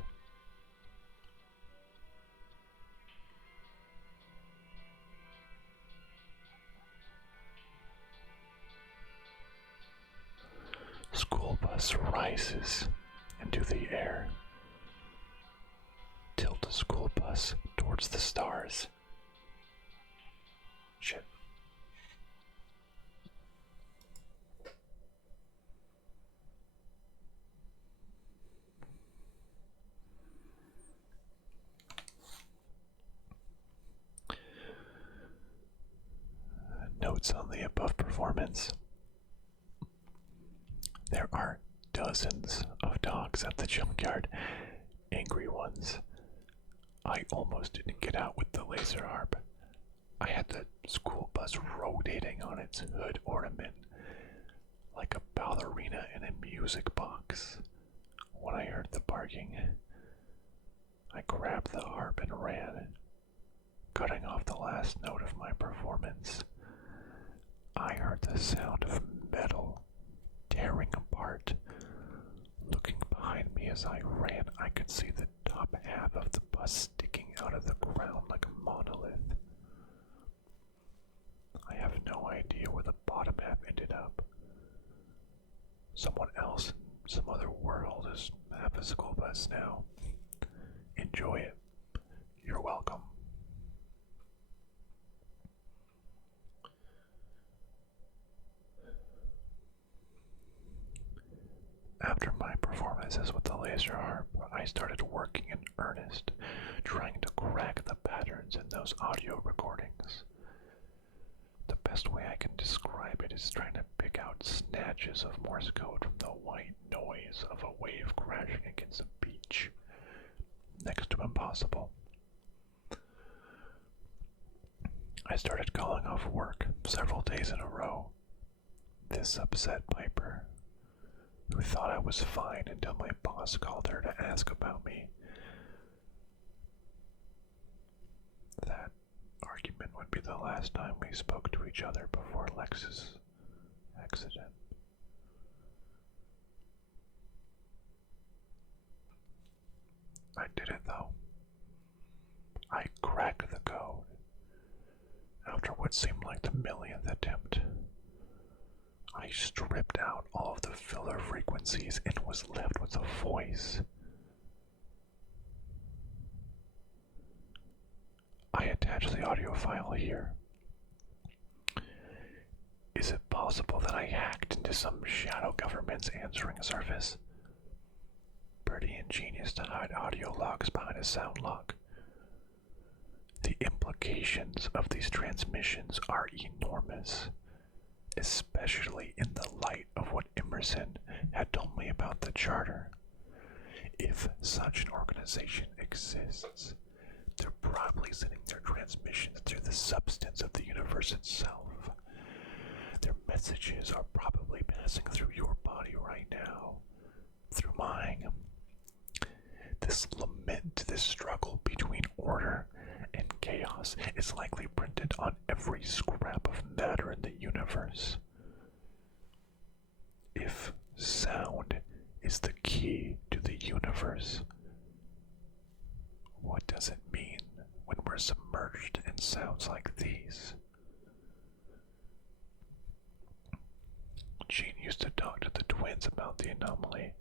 School bus rises into the air. Tilt the school bus towards the stars. Shit. Notes on the above performance. There are dozens of dogs at the junkyard, angry ones. I almost didn't get out with the laser harp. I had the school bus rotating on its hood ornament like a ballerina in a music box. When I heard the barking, I grabbed the harp and ran, cutting off the last note of my performance. I heard the sound of metal tearing apart. Looking behind me as I ran, I could see the top half of the bus sticking out of the ground like a monolith. I have no idea where the bottom half ended up. Someone else in some other world is half a school bus now. Enjoy it. You're welcome. After my performances with the laser harp, I started working in earnest, trying to crack the patterns in those audio recordings. The best way I can describe it is trying to pick out snatches of Morse code from the white noise of a wave crashing against a beach. Next to impossible. I started calling off work several days in a row. This upset Piper, who thought I was fine until my boss called her to ask about me. That argument would be the last time we spoke to each other before Lex's accident. I did it though. I cracked the code. After what seemed like the millionth attempt, I stripped out all of the filler frequencies and was left with a voice. I attach the audio file here. Is it possible that I hacked into some shadow government's answering service? Pretty ingenious to hide audio logs behind a sound log. The implications of these transmissions are enormous, especially in the light of what Emerson had told me about the Charter. If such an organization exists, they're probably sending their transmissions through the substance of the universe itself. Their messages are probably passing through your body right now, through mine. This lament, this struggle between order and chaos is likely printed on every scrap of matter in the universe. If sound is the key to the universe, what does it mean when we're submerged in sounds like these? Jean used to talk to the twins about the anomaly,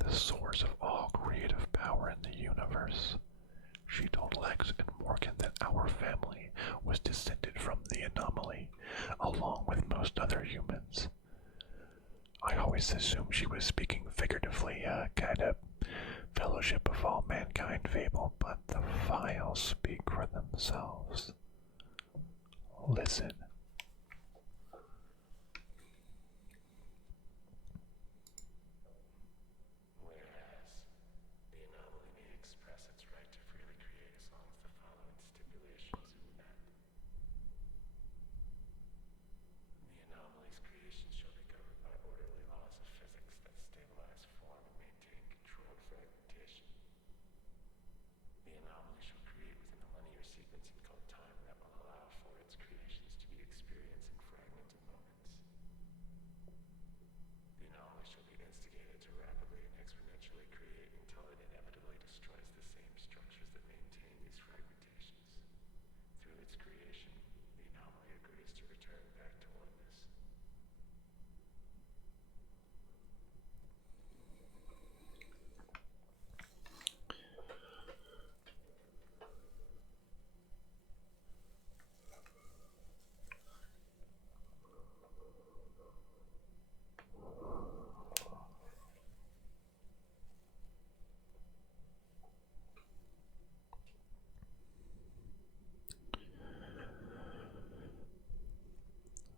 the source of all creative power in the universe. She told Lex and Morgan that our family was descended from the anomaly, along with most other humans. I always assumed she was speaking figuratively, a kind of fellowship of all mankind fable, but the files speak for themselves. Listen.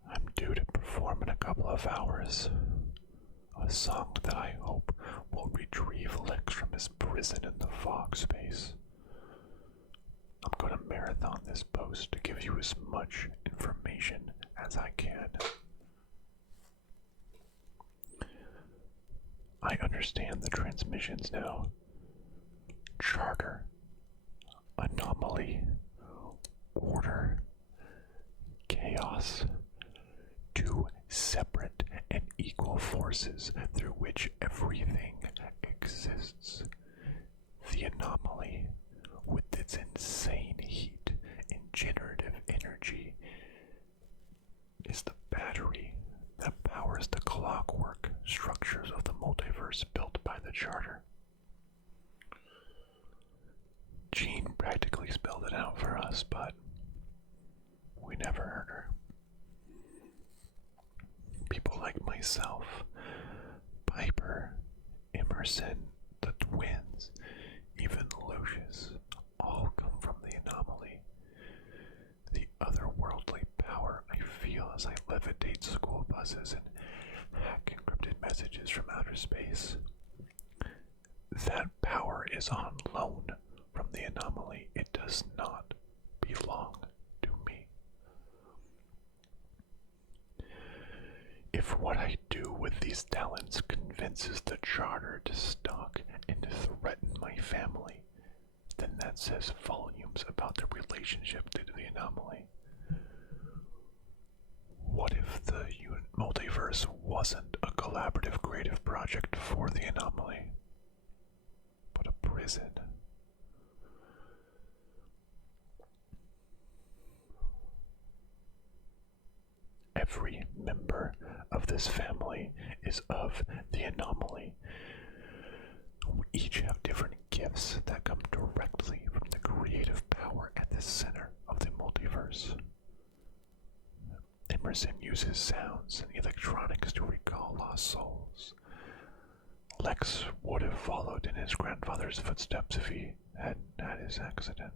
I'm due to perform in a couple of hours. A song that I hope will retrieve Lex from his prison in the fog space. I'm going to marathon this post to give you as much information as I can. I understand the transmissions now. Charter, anomaly, order, chaos. Two separate and equal forces through which everything exists. The anomaly, with its insane heat and generative energy, is the battery that powers the clockwork structures of the multiverse built by the Charter. Jean practically spelled it out for us, but we never heard her. People like myself, Piper, Emerson, the twins, even Lucius, all come from the anomaly. The otherworldly power I feel as I levitate school buses and hack encrypted messages from outer space. That power is on loan from the anomaly. It does not belong to me. If what I do with these talents convinces the Charter to stalk and threaten my family, then that says volumes about the relationship to the anomaly. What if the multiverse wasn't a collaborative creative project for the anomaly, but a prison? Every member of this family is of the anomaly. We each have different gifts that come directly from the creative power at the center of the multiverse. Emerson uses sounds and electronics to recall lost souls. Lex would have followed in his grandfather's footsteps if he hadn't had his accident.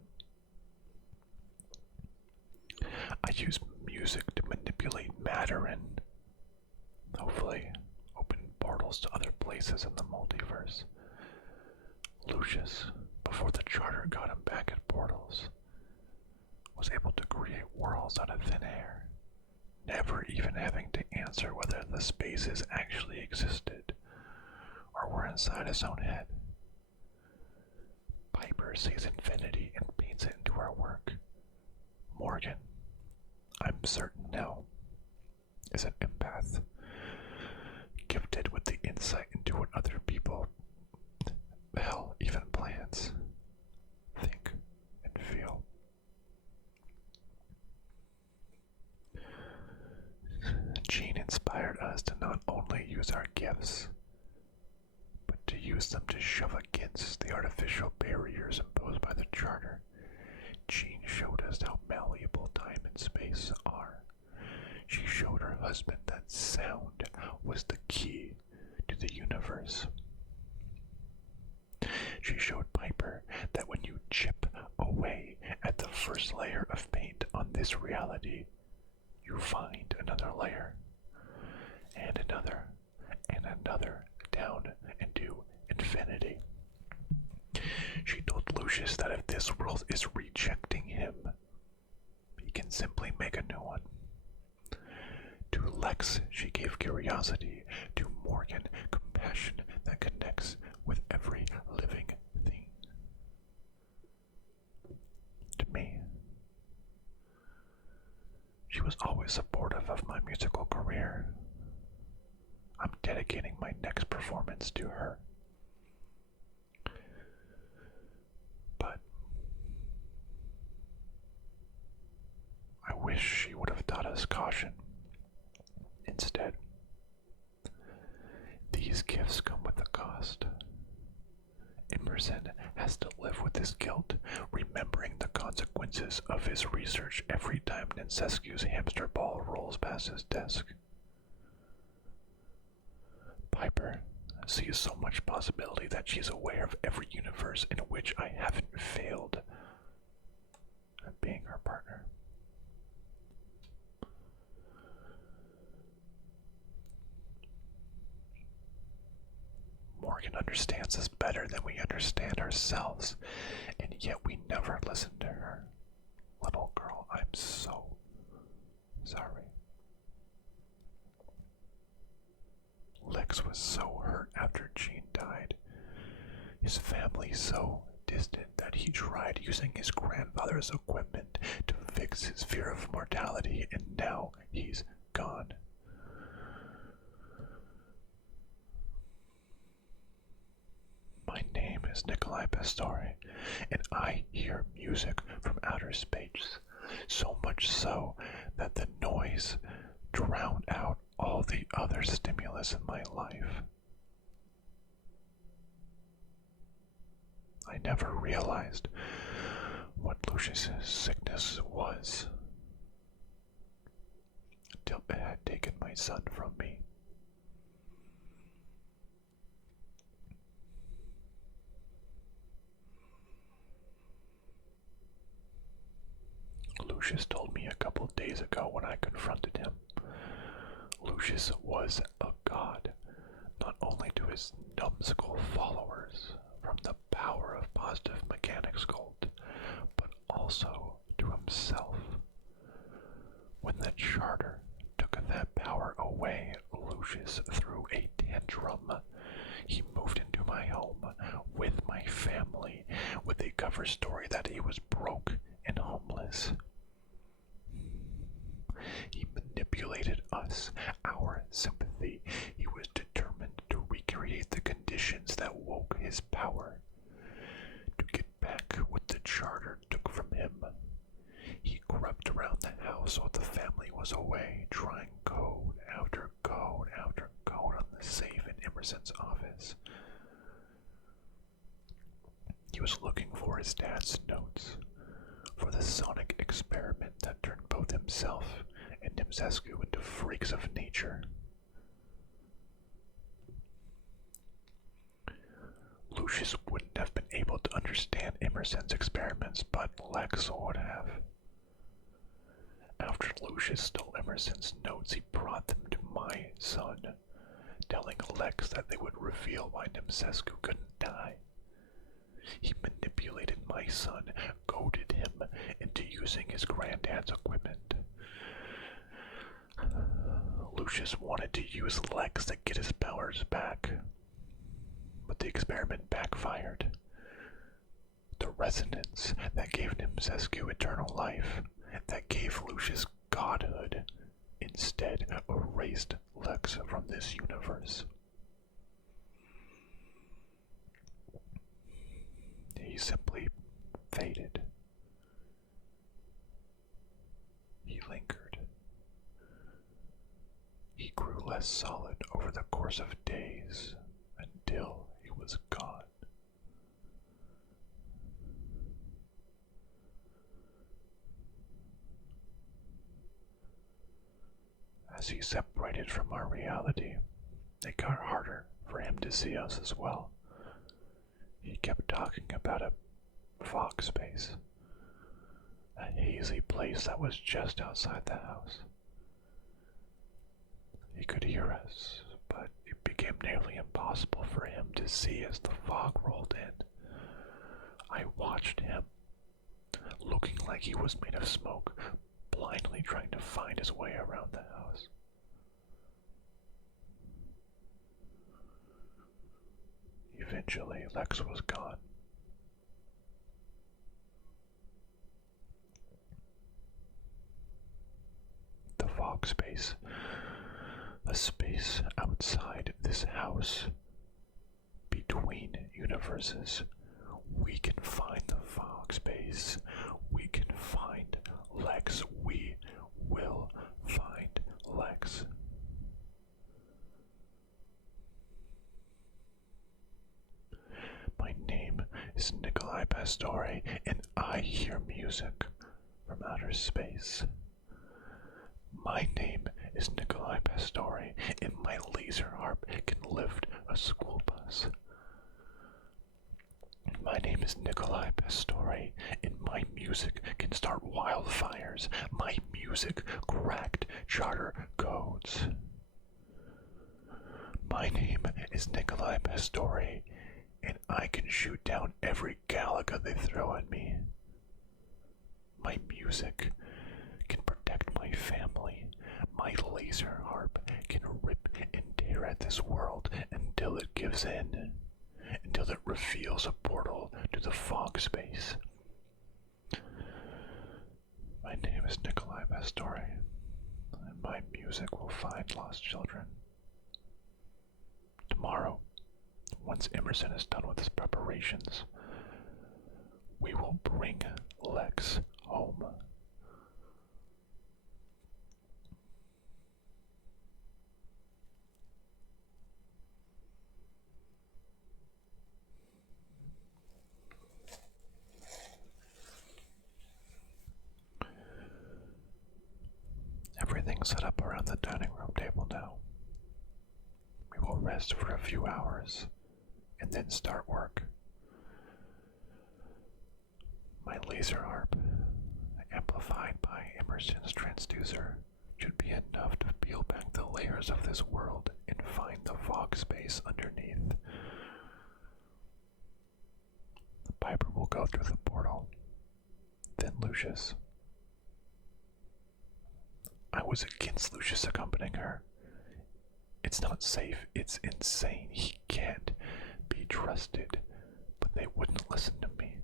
I use music to manipulate matter and hopefully open portals to other places in the multiverse. Lucius, before the Charter got him back at portals, was able to create worlds out of thin air. never even having to answer whether the spaces actually existed or were inside his own head. Piper sees infinity and paints it into her work. Morgan, I'm certain now, is an empath, gifted with the insight into what other people, hell, even plants, think and feel. Jean inspired us to not only use our gifts, but to use them to shove against the artificial barriers imposed by the Charter. Jean showed us how malleable time and space are. She showed her husband that sound was the key to the universe. She showed Piper that when you chip away at the first layer of paint on this reality, you find another layer, and another, down into infinity. She told Lucius that if this world is rejecting him, he can simply make a new one. To Lex, she gave curiosity. To Morgan, compassion that connects with every living thing. To me, she was always supportive of my musical career. I'm dedicating my next performance to her. But I wish she would have taught us caution. Instead, these gifts come with a cost. Emerson has to live with his guilt, remembering the consequences of his research every time Nincescu's hamster ball rolls past his desk. Piper sees so much possibility that she's aware of every universe in which I haven't failed at being her partner. Morgan understands us better than we understand ourselves, and yet we never listen to her. Little girl, I'm so sorry. Lex was so hurt after Jean died. His family so distant that he tried using his grandfather's equipment to fix his fear of mortality, and now he's gone. My name is Nicolae Pastore, and I hear music from outer space, so much so that the noise drowned out all the other stimulus in my life. I never realized what Lucius's sickness was until it had taken my son from me. Lucius told me a couple days ago when I confronted him. Lucius was a god, not only to his numbskull followers from the power of positive mechanics cult, but also to himself. When the Charter took that power away, Lucius threw a tantrum. He moved into my home with my family with a cover story that he was broke and homeless. He manipulated us, our sympathy. He was determined to recreate the conditions that woke his power, to get back what the Charter took from him. He crept around the house while the family was away, trying code after code after code on the safe in Emerson's office. He was looking for his dad's notes, for the sonic experiment that turned both himself and Nincescu into freaks of nature. Lucius wouldn't have been able to understand Emerson's experiments, but Lex would have. After Lucius stole Emerson's notes, he brought them to my son, telling Lex that they would reveal why Nincescu couldn't die. He manipulated my son, goaded him into using his granddad's equipment. Lucius wanted to use Lex to get his powers back, but the experiment backfired. The resonance that gave Nimzescu eternal life, that gave Lucius godhood, instead erased Lex from this universe. He simply faded. He lingered. He grew less solid over the course of days until he was gone. As he separated from our reality, it got harder for him to see us as well. He kept talking about a fog space, a hazy place that was just outside the house. He could hear us, but it became nearly impossible for him to see as the fog rolled in. I watched him, looking like he was made of smoke, blindly trying to find his way around the house. Eventually, Lex was gone. The fog space, a space outside this house, between universes. We can find the fog space. We can find Lex. We will find Lex. My name is Nicolae Pastore, and I hear music from outer space. My name is Nicolae Pastore, and my laser harp can lift a school bus. My name is Nicolae Pastore, and my music can start wildfires. My music cracked charter codes. My name is Nicolae Pastore, and I can shoot down every Galaga they throw at me. My music can protect my family. My laser harp can rip and tear at this world until it gives in, until it reveals a portal to the fog space. My name is Nicolae Pastore, and my music will find lost children. Tomorrow, once Emerson is done with his preparations, we will bring Lex home. Everything's set up around the dining room table now. We will rest for a few hours and then start work. My laser harp, amplified by Emerson's transducer, should be enough to peel back the layers of this world and find the fog space underneath. The Piper will go through the portal, then Lucius. I was against Lucius accompanying her. It's not safe, it's insane. He can't be trusted. But they wouldn't listen to me.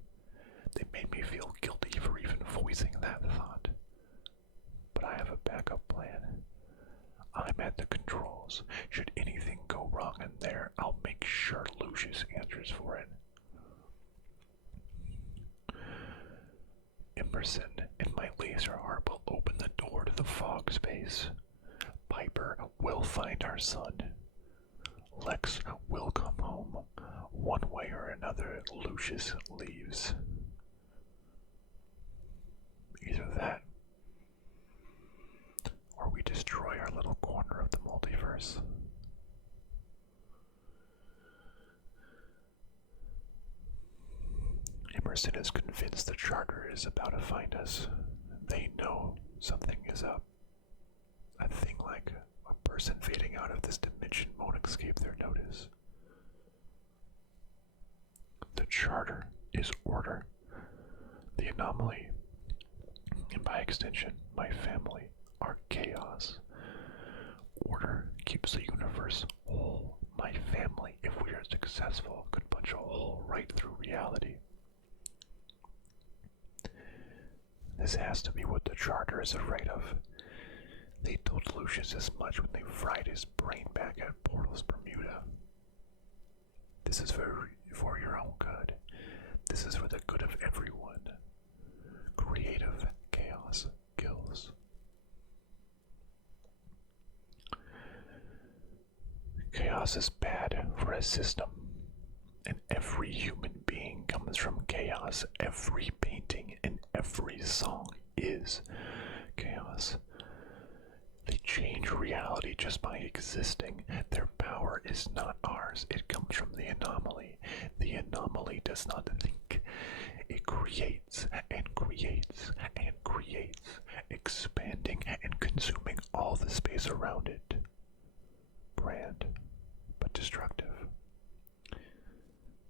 They made me feel guilty for even voicing that thought. But I have a backup plan. I'm at the controls. Should anything go wrong in there, I'll make sure Lucius answers for it. Emerson and my laser harp will open the door to the fog space. Piper will find our son. Lex will come home. One way or another, Lucius leaves. Either that, or we destroy our little corner of the multiverse. Emerson is convinced the Charter is about to find us. They know something is up. A thing like a person fading out of this dimension won't escape their notice. The Charter is order. The anomaly, and by extension, my family, are chaos. order keeps the universe whole. My family, if we are successful, could punch a hole right through reality. This has to be what the Charter is afraid of. They told Lucius as much when they fried his brain back at Portal's Bermuda. This is for your own good. This is for the good of everyone. Creative chaos kills. Chaos is bad for a system, and every human being comes from chaos. Every painting and every song is chaos. They change reality just by existing. Their power is not ours. It comes from the anomaly. The anomaly does not think. It creates and creates and creates, expanding and consuming all the space around it. Brand, but destructive.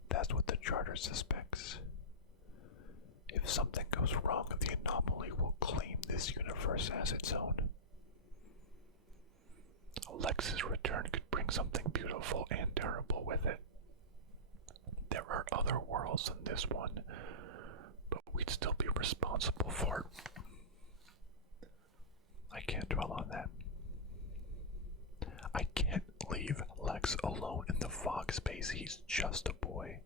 That's what the Charter suspects. If something goes wrong, the anomaly will claim this universe as its own. Alex's return could bring something beautiful and terrible with it. There are other worlds than this one, but we'd still be responsible for it. I can't dwell on that. I can't leave Lex alone in the fog space. He's just a boy.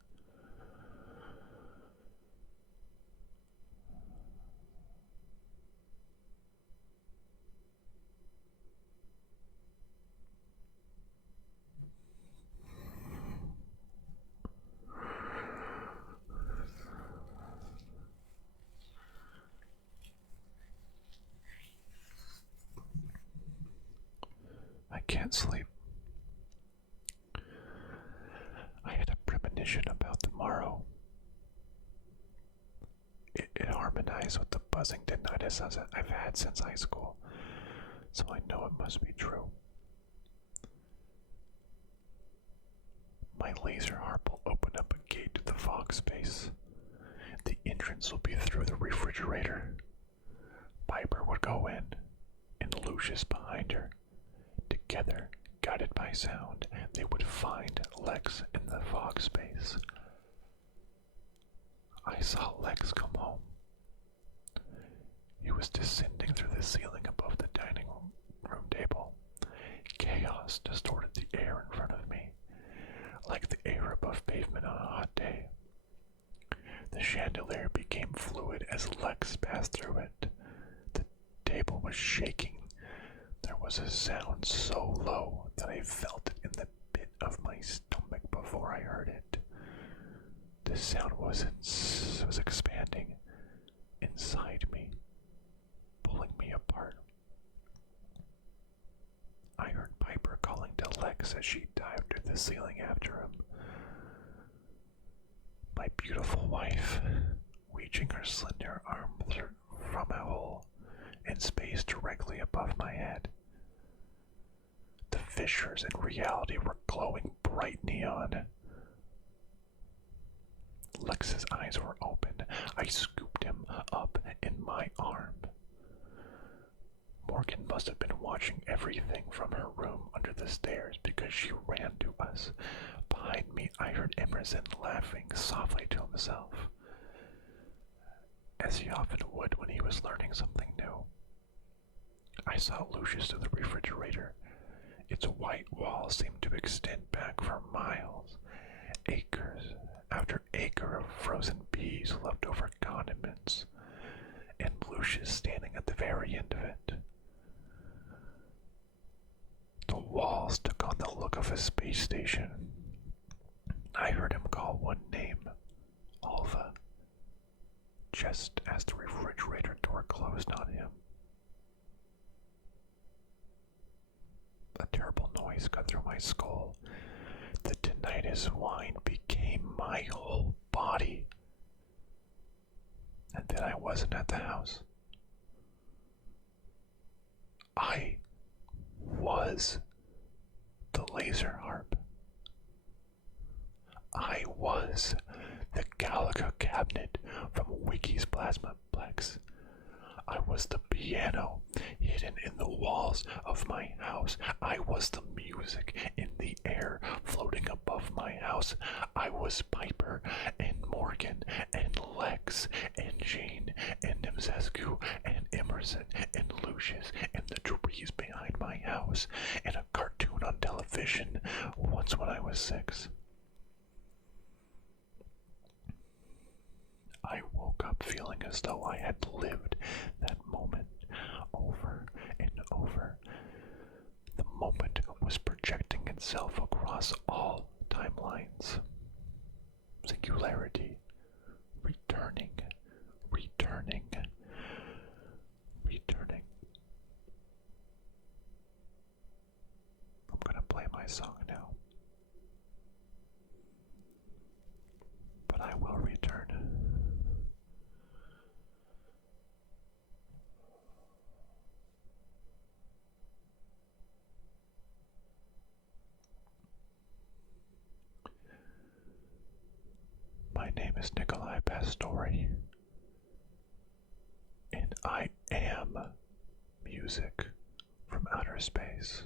I can't sleep. I had a premonition about tomorrow. It harmonized with the buzzing tinnitus I've had since high school, so I know it must be true. My laser harp will open up a gate to the fog space. The entrance will be through the refrigerator. Piper would go in, and Lucius behind her. Together, guided by sound, they would find Lex in the fog space. I saw Lex come home. He was descending through the ceiling above the dining room table. Chaos distorted the air in front of me, like the air above pavement on a hot day. The chandelier became fluid as Lex passed through it. The table was shaking. There was a sound so low that I felt it in the pit of my stomach before I heard it. The sound was expanding inside me, pulling me apart. I heard Piper calling to Lex as she dived through the ceiling after him. My beautiful wife, reaching her slender arm from a hole in space directly above my head. The fissures in reality were glowing bright neon. Lex's eyes were open. I scooped him up in my arm. Morgan must have been watching everything from her room under the stairs because she ran to us. Behind me, I heard Emerson laughing softly to himself, as he often would when he was learning something new. I saw Lucius through the refrigerator. Its white walls seemed to extend back for miles. Acres after acre of frozen peas, leftover condiments, and Lucius standing at the very end of it. The walls took on the look of a space station. I heard him call one name, Alva, just as the refrigerator door closed on him. A terrible noise cut through my skull. The tinnitus whine became my whole body. And then I wasn't at the house. I was the laser harp. I was the Galaga cabinet from Wiki's Plasmaplex. I was the piano hidden in the walls of my house. I was the music in the air floating above my house. I was Piper and Morgan and Lex and Jane and Nimzescu and Emerson and Lucius and the trees behind my house and a cartoon on television once when I was 6. I woke up feeling as though I had lived that moment over and over. The moment was projecting itself across all timelines. Singularity, returning, returning, returning. I'm gonna play my song now, but I will return. My name is Nicolae Pastore, and I am music from outer space.